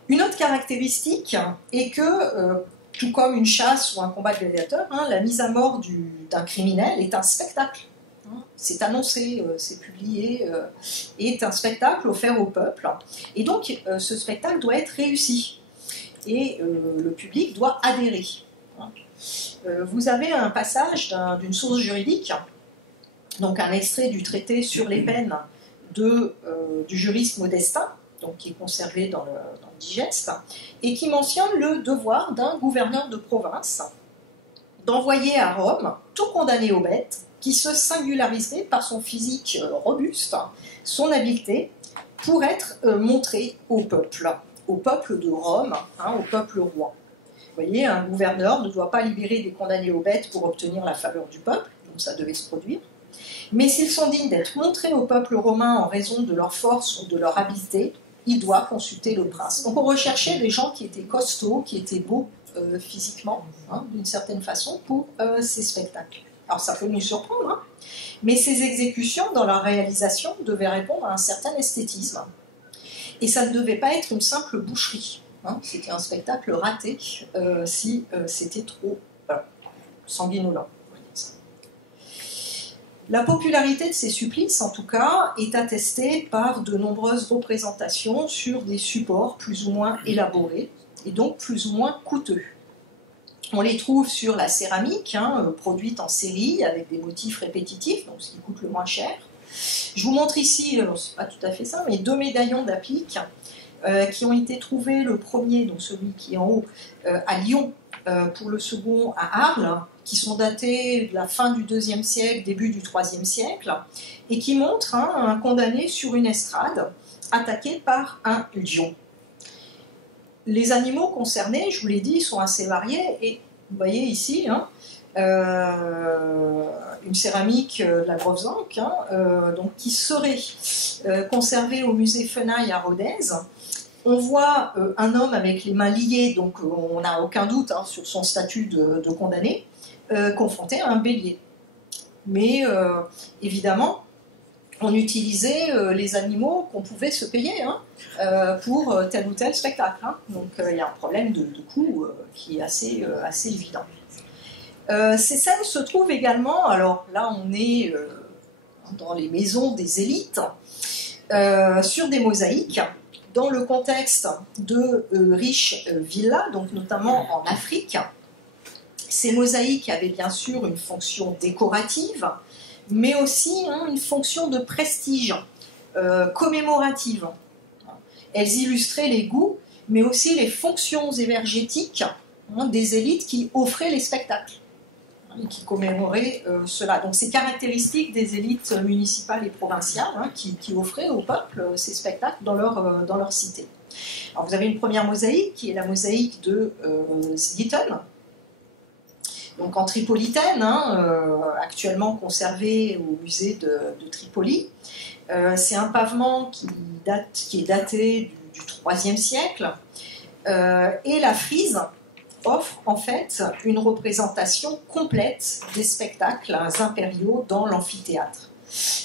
Une autre caractéristique est que, tout comme une chasse ou un combat de gladiateurs, hein, la mise à mort d'un criminel est un spectacle. C'est annoncé, c'est publié, est un spectacle offert au peuple. Et donc, ce spectacle doit être réussi. Et le public doit adhérer. Vous avez un passage d'une source juridique, donc un extrait du traité sur les peines du juriste Modestin, donc qui est conservé dans le digeste, et qui mentionne le devoir d'un gouverneur de province d'envoyer à Rome tout condamné aux bêtes qui se singulariserait par son physique robuste, son habileté, pour être montré au peuple de Rome, hein, au peuple roi. Vous voyez, un gouverneur ne doit pas libérer des condamnés aux bêtes pour obtenir la faveur du peuple, donc ça devait se produire. Mais s'ils sont dignes d'être montrés au peuple romain en raison de leur force ou de leur habileté, ils doivent consulter le prince. Donc on recherchait des gens qui étaient costauds, qui étaient beaux physiquement, hein, d'une certaine façon, pour ces spectacles. Alors ça peut nous surprendre, hein, mais ces exécutions, dans leur réalisation, devaient répondre à un certain esthétisme. Et ça ne devait pas être une simple boucherie. Hein. C'était un spectacle raté si c'était trop sanguinolent. La popularité de ces supplices, en tout cas, est attestée par de nombreuses représentations sur des supports plus ou moins élaborés et donc plus ou moins coûteux. On les trouve sur la céramique, hein, produite en série avec des motifs répétitifs, donc ce qui coûte le moins cher. Je vous montre ici, c'est pas tout à fait ça, mais 2 médaillons d'applique qui ont été trouvés, le premier, donc celui qui est en haut, à Lyon, pour le second à Arles, qui sont datés de la fin du IIe siècle, début du IIIe siècle, et qui montrent hein, un condamné sur une estrade attaqué par un lion. Les animaux concernés, je vous l'ai dit, sont assez variés, et vous voyez ici hein, une céramique de la Grove-Zank, hein, donc qui serait conservée au musée Fenaille à Rodez. On voit un homme avec les mains liées, donc on n'a aucun doute hein, sur son statut de condamné, confronté à un bélier. Mais évidemment, on utilisait les animaux qu'on pouvait se payer pour tel ou tel spectacle. Hein. Donc il y a un problème de coût qui est assez évident. Ces scènes se trouvent également, alors là on est dans les maisons des élites, sur des mosaïques, dans le contexte de riches villas, donc notamment en Afrique. Ces mosaïques avaient bien sûr une fonction décorative, mais aussi une fonction de prestige, commémorative. Elles illustraient les goûts, mais aussi les fonctions énergétiques des élites qui offraient les spectacles, et qui commémoraient cela. Donc c'est caractéristique des élites municipales et provinciales qui offraient au peuple ces spectacles dans leur cité. Alors vous avez une première mosaïque qui est la mosaïque de Zliton, donc en tripolitaine, actuellement conservé au musée de Tripoli. C'est un pavement qui est daté du IIIe siècle, et la frise offre en fait une représentation complète des spectacles impériaux dans l'amphithéâtre.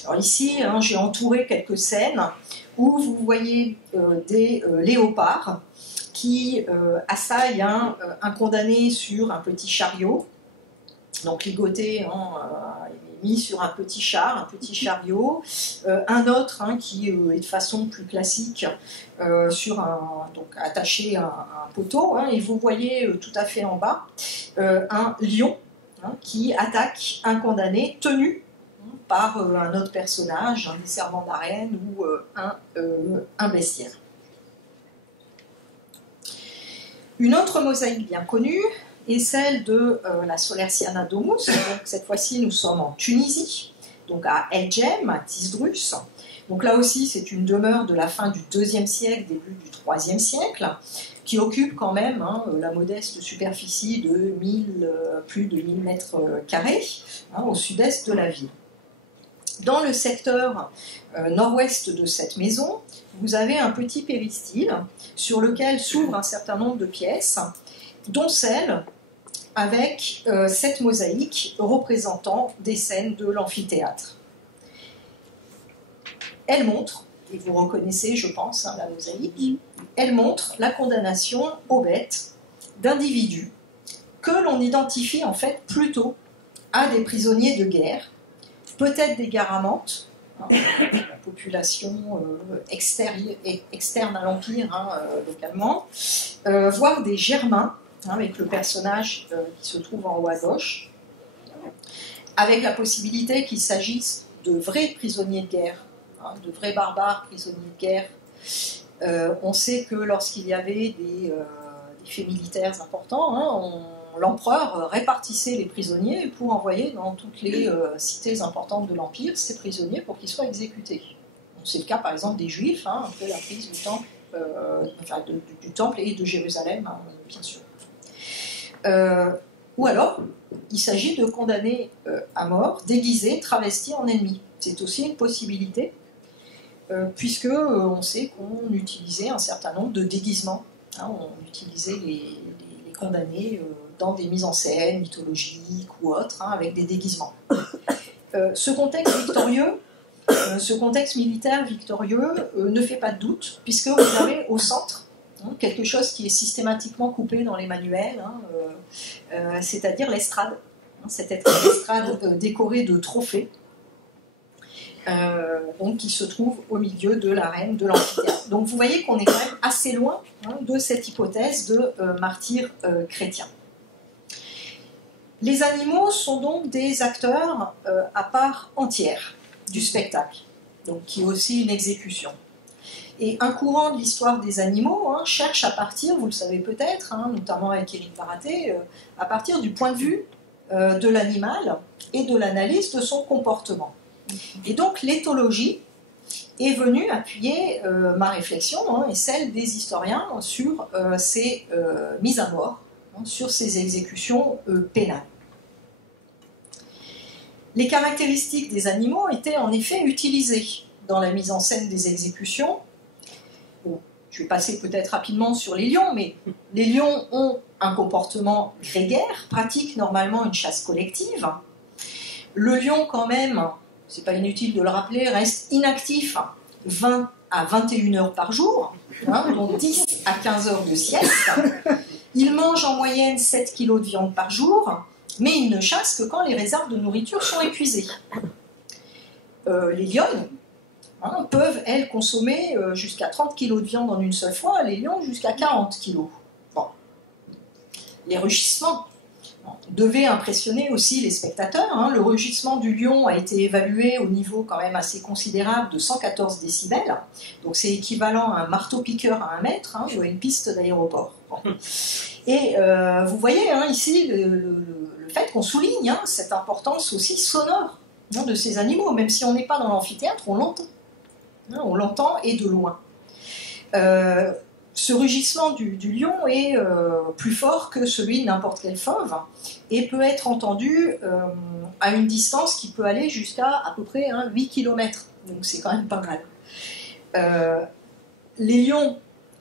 Alors ici, j'ai entouré quelques scènes où vous voyez des léopards qui assaillent un condamné sur un petit chariot. Donc ligoté, mis sur un petit chariot, un autre qui est de façon plus classique donc attaché à un poteau, et vous voyez tout à fait en bas un lion qui attaque un condamné tenu par un autre personnage, des servants d'arène ou un bestiaire. Une autre mosaïque bien connue est celle de la Solerciana Domus. Donc, cette fois-ci, nous sommes en Tunisie, donc à El Jem, à Tisdrus. Donc là aussi, c'est une demeure de la fin du IIe siècle, début du IIIe siècle, qui occupe quand même la modeste superficie de plus de 1000 mètres carrés au sud-est de la ville. Dans le secteur nord-ouest de cette maison, vous avez un petit péristyle sur lequel s'ouvrent un certain nombre de pièces, dont celle avec cette mosaïque représentant des scènes de l'amphithéâtre. Elle montre, et vous reconnaissez, je pense, la mosaïque, elle montre la condamnation aux bêtes d'individus que l'on identifie en fait plutôt à des prisonniers de guerre, peut-être des garamantes, la population externe à l'Empire localement, voire des germains, avec le personnage qui se trouve en haut à gauche, avec la possibilité qu'il s'agisse de vrais prisonniers de guerre, de vrais barbares prisonniers de guerre. On sait que lorsqu'il y avait des faits militaires importants, l'empereur répartissait les prisonniers pour envoyer dans toutes les cités importantes de l'Empire ces prisonniers pour qu'ils soient exécutés. C'est le cas par exemple des Juifs, après la prise du temple, du temple et de Jérusalem, bien sûr. Ou alors, il s'agit de condamnés à mort, déguisés, travestis en ennemis. C'est aussi une possibilité, puisque on sait qu'on utilisait un certain nombre de déguisements. On utilisait les condamnés dans des mises en scène mythologiques ou autres, avec des déguisements. Ce contexte victorieux, ce contexte militaire victorieux ne fait pas de doute, puisque vous avez au centre quelque chose qui est systématiquement coupé dans les manuels, c'est-à-dire l'estrade. Cette estrade décorée de trophées, donc qui se trouve au milieu de l'arène de l'amphithéâtre. Donc vous voyez qu'on est quand même assez loin de cette hypothèse de martyr chrétien. Les animaux sont donc des acteurs à part entière du spectacle, donc qui est aussi une exécution. Et un courant de l'histoire des animaux cherche à partir, vous le savez peut-être, notamment avec Éric Baraté, à partir du point de vue de l'animal et de l'analyse de son comportement. Et donc l'éthologie est venue appuyer ma réflexion et celle des historiens sur ces mises à mort, sur ces exécutions pénales. Les caractéristiques des animaux étaient en effet utilisées dans la mise en scène des exécutions. Bon, je vais passer peut-être rapidement sur les lions, mais les lions ont un comportement grégaire, pratiquent normalement une chasse collective. Le lion, quand même, c'est pas inutile de le rappeler, reste inactif 20 à 21 heures par jour, hein, donc 10 à 15 heures de sieste. Il mange en moyenne 7 kg de viande par jour, mais il ne chasse que quand les réserves de nourriture sont épuisées. Les lionnes peuvent, elles, consommer jusqu'à 30 kg de viande en une seule fois, les lions jusqu'à 40 kg. Bon. Les rugissements devaient impressionner aussi les spectateurs. Hein. Le rugissement du lion a été évalué au niveau quand même assez considérable de 114 décibels, donc c'est équivalent à un marteau-piqueur à 1 mètre, ou à une piste d'aéroport. Bon. Et vous voyez ici le fait qu'on souligne cette importance aussi sonore de ces animaux, même si on n'est pas dans l'amphithéâtre, on l'entend. On l'entend et de loin. Ce rugissement du lion est plus fort que celui de n'importe quel fauve et peut être entendu à une distance qui peut aller jusqu'à à peu près 8 km. Donc c'est quand même pas mal. Les lions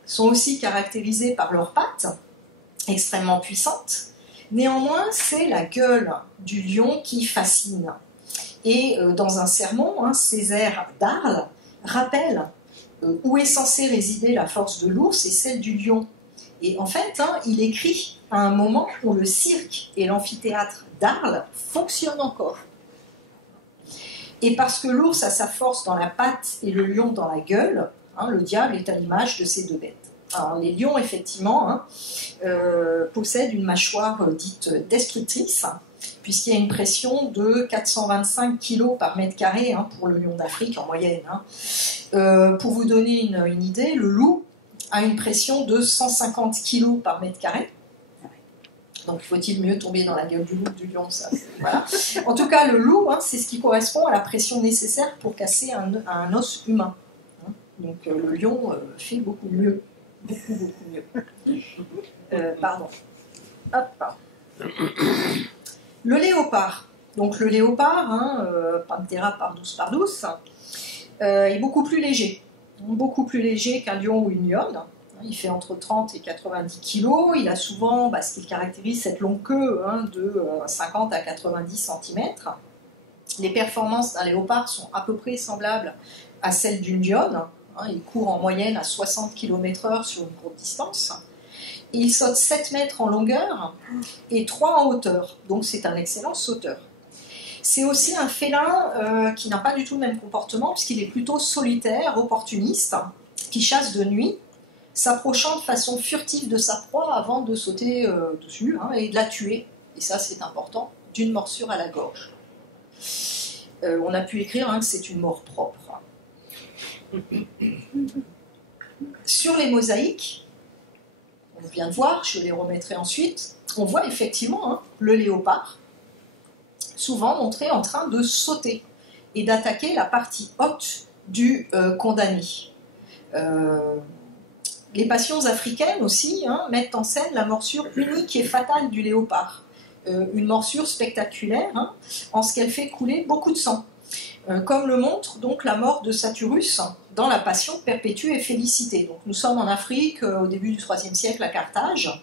sont aussi caractérisés par leurs pattes, extrêmement puissantes. Néanmoins, c'est la gueule du lion qui fascine. Et dans un sermon, Césaire d'Arles rappelle où est censée résider la force de l'ours et celle du lion. Et en fait, il écrit à un moment où le cirque et l'amphithéâtre d'Arles fonctionnent encore. Et parce que l'ours a sa force dans la patte et le lion dans la gueule, le diable est à l'image de ces deux bêtes. Alors, les lions, effectivement, possèdent une mâchoire dite destructrice, puisqu'il y a une pression de 425 kg par mètre carré pour le lion d'Afrique en moyenne. Pour vous donner une idée, le loup a une pression de 150 kg par mètre carré. Donc faut-il mieux tomber dans la gueule du loup que du lion, ça, voilà. En tout cas, le loup, c'est ce qui correspond à la pression nécessaire pour casser un os humain. Donc le lion fait beaucoup mieux. Beaucoup mieux. Pardon. Hop. Le léopard. Donc le léopard, Panthera pardus pardus, est beaucoup plus léger. Beaucoup plus léger qu'un lion ou une lionne. Il fait entre 30 et 90 kg. Il a souvent ce qui caractérise cette longue queue de 50 à 90 cm. Les performances d'un léopard sont à peu près semblables à celles d'une lionne. Il court en moyenne à 60 km/h sur une courte distance. Et il saute 7 mètres en longueur et 3 en hauteur. Donc c'est un excellent sauteur. C'est aussi un félin qui n'a pas du tout le même comportement, puisqu'il est plutôt solitaire, opportuniste, qui chasse de nuit, s'approchant de façon furtive de sa proie avant de sauter dessus et de la tuer. Et ça, c'est important, d'une morsure à la gorge. On a pu écrire que c'est une mort propre. Sur les mosaïques, on vient de voir, je les remettrai ensuite, on voit effectivement le léopard, souvent montré en train de sauter et d'attaquer la partie haute du condamné. Les passions africaines aussi mettent en scène la morsure unique et fatale du léopard. Une morsure spectaculaire en ce qu'elle fait couler beaucoup de sang. Comme le montre donc la mort de Satyrus dans la Passion perpétue et félicité. Donc, nous sommes en Afrique au début du IIIe siècle à Carthage.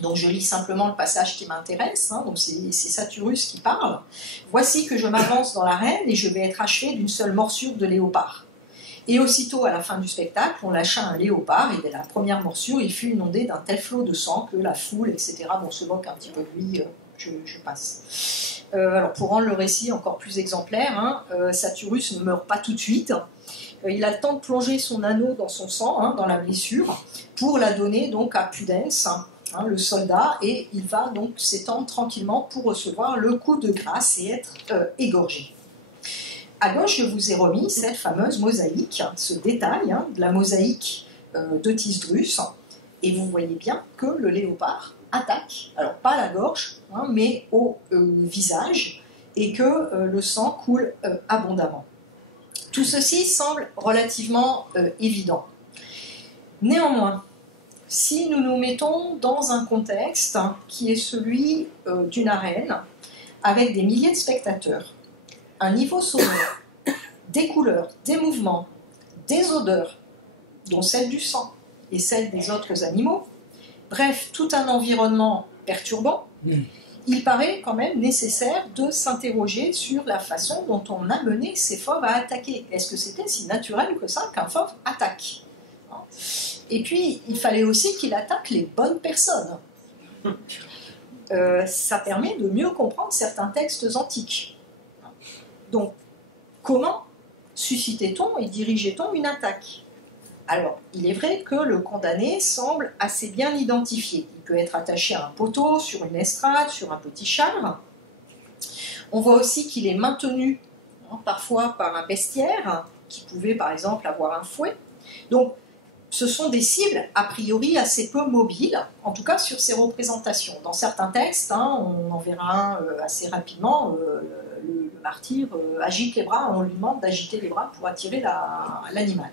Donc je lis simplement le passage qui m'intéresse, donc c'est Satyrus qui parle. « Voici que je m'avance dans l'arène et je vais être achevé d'une seule morsure de léopard. » Et aussitôt, à la fin du spectacle, on lâcha un léopard et dès la première morsure, il fut inondé d'un tel flot de sang que la foule, etc., se moque un petit peu de lui, je passe. Alors pour rendre le récit encore plus exemplaire, Satyrus ne meurt pas tout de suite. Il a le temps de plonger son anneau dans son sang, dans la blessure, pour la donner donc à Pudens, le soldat, et il va donc s'étendre tranquillement pour recevoir le coup de grâce et être égorgé. À gauche, je vous ai remis cette fameuse mosaïque, ce détail de la mosaïque de Tisdrus, et vous voyez bien que le léopard attaque, alors pas à la gorge, mais au visage, et que le sang coule abondamment. Tout ceci semble relativement évident. Néanmoins, si nous nous mettons dans un contexte qui est celui d'une arène, avec des milliers de spectateurs, un niveau sonore, des couleurs, des mouvements, des odeurs, dont celle du sang et celle des autres animaux, bref, tout un environnement perturbant, il paraît quand même nécessaire de s'interroger sur la façon dont on a mené ces fauves à attaquer. Est-ce que c'était si naturel que ça qu'un fauve attaque? Et puis, il fallait aussi qu'il attaque les bonnes personnes. Ça permet de mieux comprendre certains textes antiques. Donc, comment suscitait-on et dirigeait-on une attaque? Alors, il est vrai que le condamné semble assez bien identifié. Il peut être attaché à un poteau, sur une estrade, sur un petit char. On voit aussi qu'il est maintenu, parfois par un bestiaire, qui pouvait par exemple avoir un fouet. Donc, ce sont des cibles a priori assez peu mobiles, en tout cas sur ces représentations. Dans certains textes, on en verra un assez rapidement, le martyr agite les bras, on lui demande d'agiter les bras pour attirer l'animal.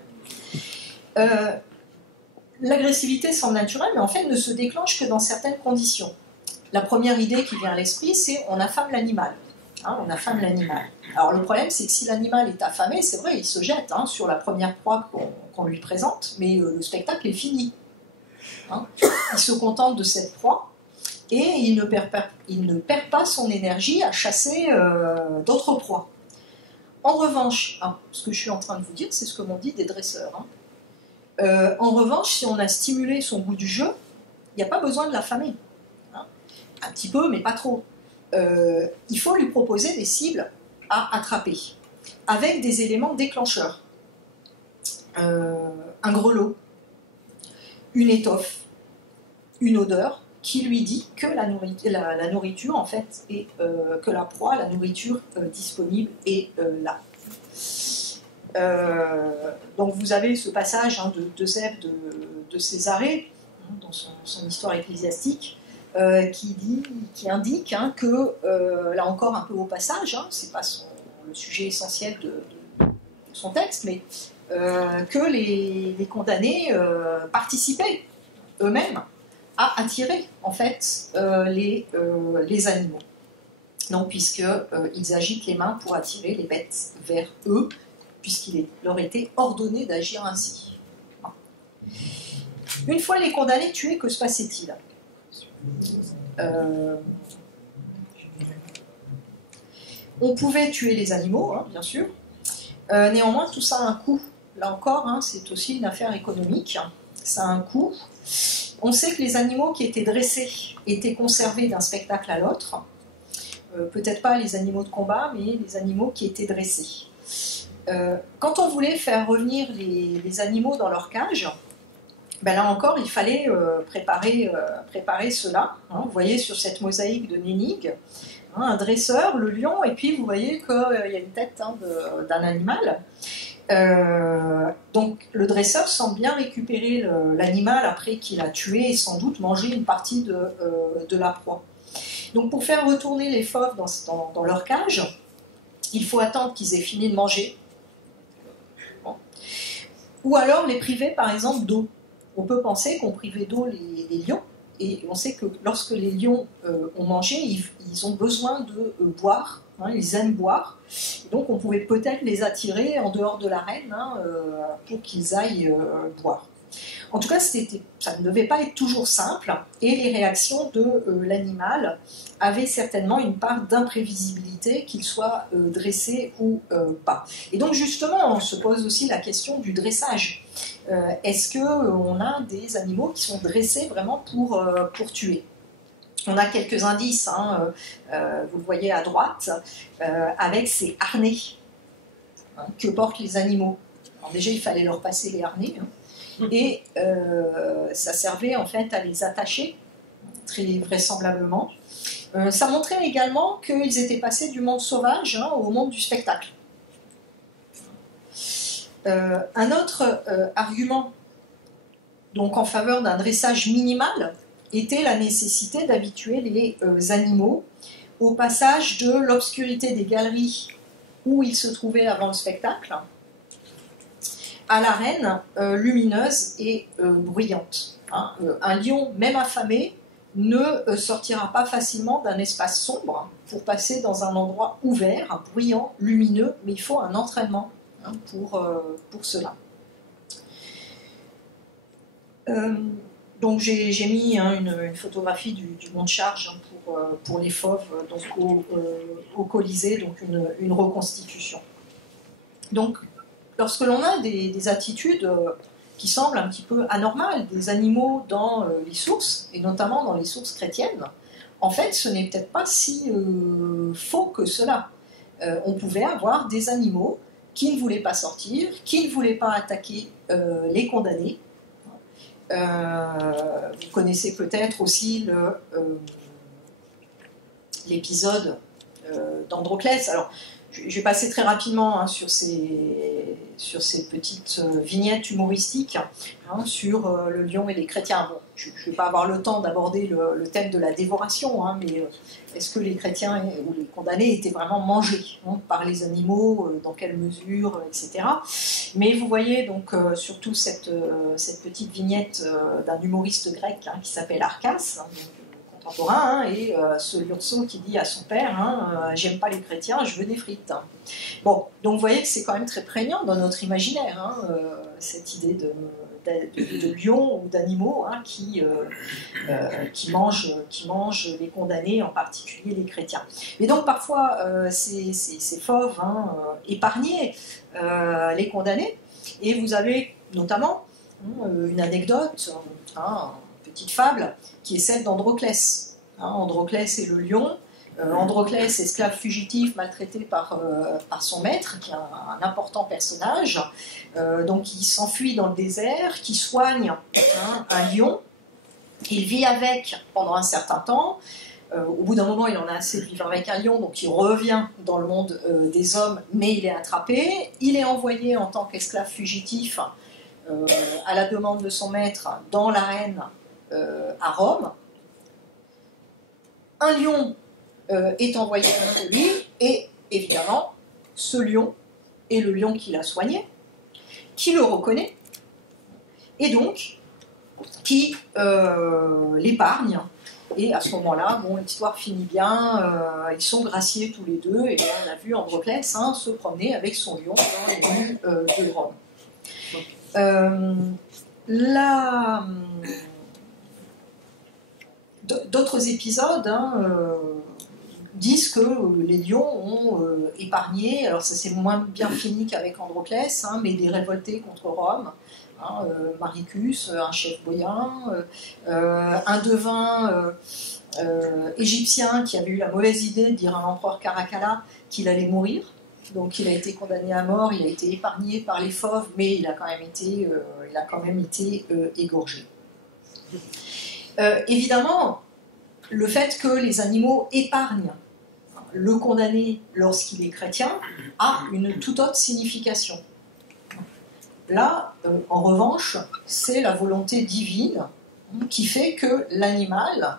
L'agressivité semble naturelle, mais en fait ne se déclenche que dans certaines conditions. La première idée qui vient à l'esprit, c'est on affame l'animal. On affame l'animal. Alors le problème, c'est que si l'animal est affamé, c'est vrai, il se jette sur la première proie qu'on lui présente, mais le spectacle est fini. Il se contente de cette proie et il ne perd pas son énergie à chasser d'autres proies. En revanche, ce que je suis en train de vous dire, c'est ce que m'ont dit des dresseurs. En revanche, si on a stimulé son goût du jeu, il n'y a pas besoin de l'affamer. Un petit peu, mais pas trop. Il faut lui proposer des cibles à attraper, avec des éléments déclencheurs. Un grelot, une étoffe, une odeur qui lui dit que la nourriture, en fait, est, que la proie, la nourriture disponible est là. Donc vous avez ce passage de Eusèbe de Césarée, dans son histoire ecclésiastique, qui indique que, là encore un peu au passage, c'est pas le sujet essentiel de son texte, mais que les condamnés participaient eux-mêmes à attirer en fait les animaux. Donc puisqu'ils agitent les mains pour attirer les bêtes vers eux, puisqu'il leur était ordonné d'agir ainsi. Une fois les condamnés tués, que se passait-il? On pouvait tuer les animaux, bien sûr. Néanmoins, tout ça a un coût. Là encore, c'est aussi une affaire économique. Ça a un coût. On sait que les animaux qui étaient dressés étaient conservés d'un spectacle à l'autre. Peut-être pas les animaux de combat, mais les animaux qui étaient dressés. Quand on voulait faire revenir les animaux dans leur cage, là encore, il fallait préparer cela. Vous voyez sur cette mosaïque de Nénig, un dresseur, le lion, et puis vous voyez qu'il y a une tête d'un animal. Donc le dresseur semble bien récupérer l'animal après qu'il a tué et sans doute manger une partie de la proie. Donc pour faire retourner les fauves dans leur cage, il faut attendre qu'ils aient fini de manger. Ou alors les priver par exemple d'eau. On peut penser qu'on privait d'eau les lions, et on sait que lorsque les lions ont mangé, ils ont besoin de boire, ils aiment boire, et donc on pouvait peut-être les attirer en dehors de l'arène pour qu'ils aillent boire. En tout cas, ça ne devait pas être toujours simple, et les réactions de l'animal avaient certainement une part d'imprévisibilité, qu'il soit dressé ou pas. Et donc justement, on se pose aussi la question du dressage. Est-ce qu'on a des animaux qui sont dressés vraiment pour tuer? On a quelques indices, vous le voyez à droite, avec ces harnais que portent les animaux. Alors déjà, il fallait leur passer les harnais, et ça servait en fait à les attacher, très vraisemblablement. Ça montrait également qu'ils étaient passés du monde sauvage au monde du spectacle. Un autre argument donc, en faveur d'un dressage minimal était la nécessité d'habituer les animaux au passage de l'obscurité des galeries où ils se trouvaient avant le spectacle à l'arène lumineuse et bruyante. Un lion, même affamé, ne sortira pas facilement d'un espace sombre pour passer dans un endroit ouvert, bruyant, lumineux, mais il faut un entraînement pour cela. Donc j'ai mis une photographie du mont de charge pour les fauves donc au Colisée, donc une reconstitution. Donc lorsque l'on a des attitudes qui semblent un petit peu anormales des animaux dans les sources, et notamment dans les sources chrétiennes, en fait ce n'est peut-être pas si faux que cela. On pouvait avoir des animaux qui ne voulaient pas sortir, qui ne voulaient pas attaquer les condamnés. Vous connaissez peut-être aussi l'épisode d'Androclès. Alors, je vais passer très rapidement sur ces petites vignettes humoristiques sur le lion et les chrétiens. Bon, je ne vais pas avoir le temps d'aborder le thème de la dévoration, mais est-ce que les chrétiens ou les condamnés étaient vraiment mangés par les animaux, dans quelle mesure, etc. Mais vous voyez donc surtout cette petite vignette d'un humoriste grec qui s'appelle Arcas, contemporain, et ce lionceau qui dit à son père j'aime pas les chrétiens, je veux des frites. Bon, donc vous voyez que c'est quand même très prégnant dans notre imaginaire, cette idée de lions ou d'animaux qui mangent les condamnés, en particulier les chrétiens. Et donc parfois ces fauves épargnaient les condamnés, et vous avez notamment une anecdote, petite fable, qui est celle d'Androclès. Androclès est le lion. Androclès, esclave fugitif, maltraité par son maître, qui est un important personnage, donc il s'enfuit dans le désert, qui soigne un lion. Il vit avec pendant un certain temps. Au bout d'un moment, il en a assez de vivre avec un lion, donc il revient dans le monde des hommes, mais il est attrapé. Il est envoyé en tant qu'esclave fugitif à la demande de son maître dans l'arène à Rome. Un lion est envoyé contre lui, et évidemment, ce lion est le lion qui l'a soigné, qui le reconnaît, et donc qui l'épargne. Et à ce moment-là, bon, l'histoire finit bien, ils sont graciés tous les deux, et bien, on a vu Androclès se promener avec son lion dans les rues de Rome. D'autres épisodes disent que les lions ont épargné, alors ça c'est moins bien fini qu'avec Androclès, mais des révoltés contre Rome, Maricus, un chef boïen, un devin égyptien qui avait eu la mauvaise idée de dire à l'empereur Caracalla qu'il allait mourir. Donc il a été condamné à mort, il a été épargné par les fauves, mais il a quand même été égorgé. Évidemment, le fait que les animaux épargnent le condamné lorsqu'il est chrétien a une toute autre signification. Là, en revanche, c'est la volonté divine qui fait que l'animal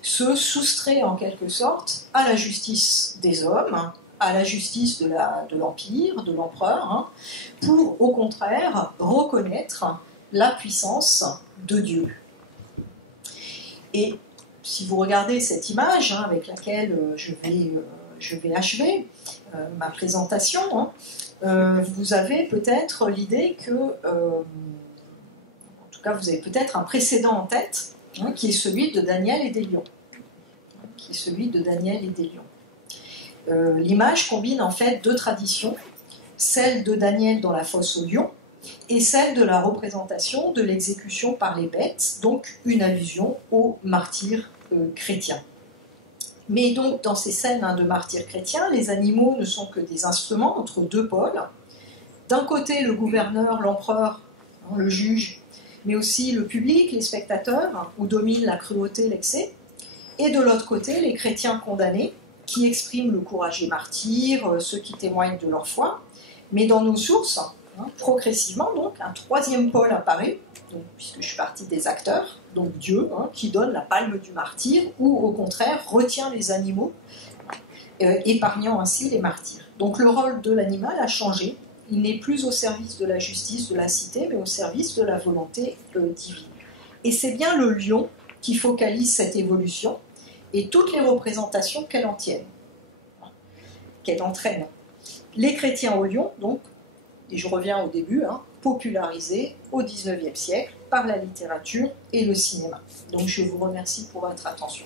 se soustrait en quelque sorte à la justice des hommes, à la justice de l'Empire, de l'empereur, pour au contraire reconnaître la puissance de Dieu. Et si vous regardez cette image avec laquelle je vais achever ma présentation, vous avez peut-être l'idée que, en tout cas vous avez peut-être un précédent en tête, qui est celui de Daniel et des lions. L'image combine en fait deux traditions, celle de Daniel dans la fosse aux lions, et celle de la représentation de l'exécution par les bêtes, donc une allusion aux martyrs chrétiens. Mais donc dans ces scènes de martyrs chrétiens, les animaux ne sont que des instruments entre deux pôles. D'un côté le gouverneur, l'empereur, le juge, mais aussi le public, les spectateurs, où domine la cruauté, l'excès, et de l'autre côté les chrétiens condamnés, qui expriment le courage des martyrs, ceux qui témoignent de leur foi. Mais dans nos sources, progressivement, donc, un troisième pôle apparaît, donc, puisque je suis partie des acteurs, donc Dieu, qui donne la palme du martyr, ou au contraire retient les animaux, épargnant ainsi les martyrs. Donc le rôle de l'animal a changé, il n'est plus au service de la justice de la cité, mais au service de la volonté divine. Et c'est bien le lion qui focalise cette évolution, et toutes les représentations qu'elle entraîne. Les chrétiens au lion, donc, et je reviens au début, popularisée au XIXe siècle par la littérature et le cinéma. Donc je vous remercie pour votre attention.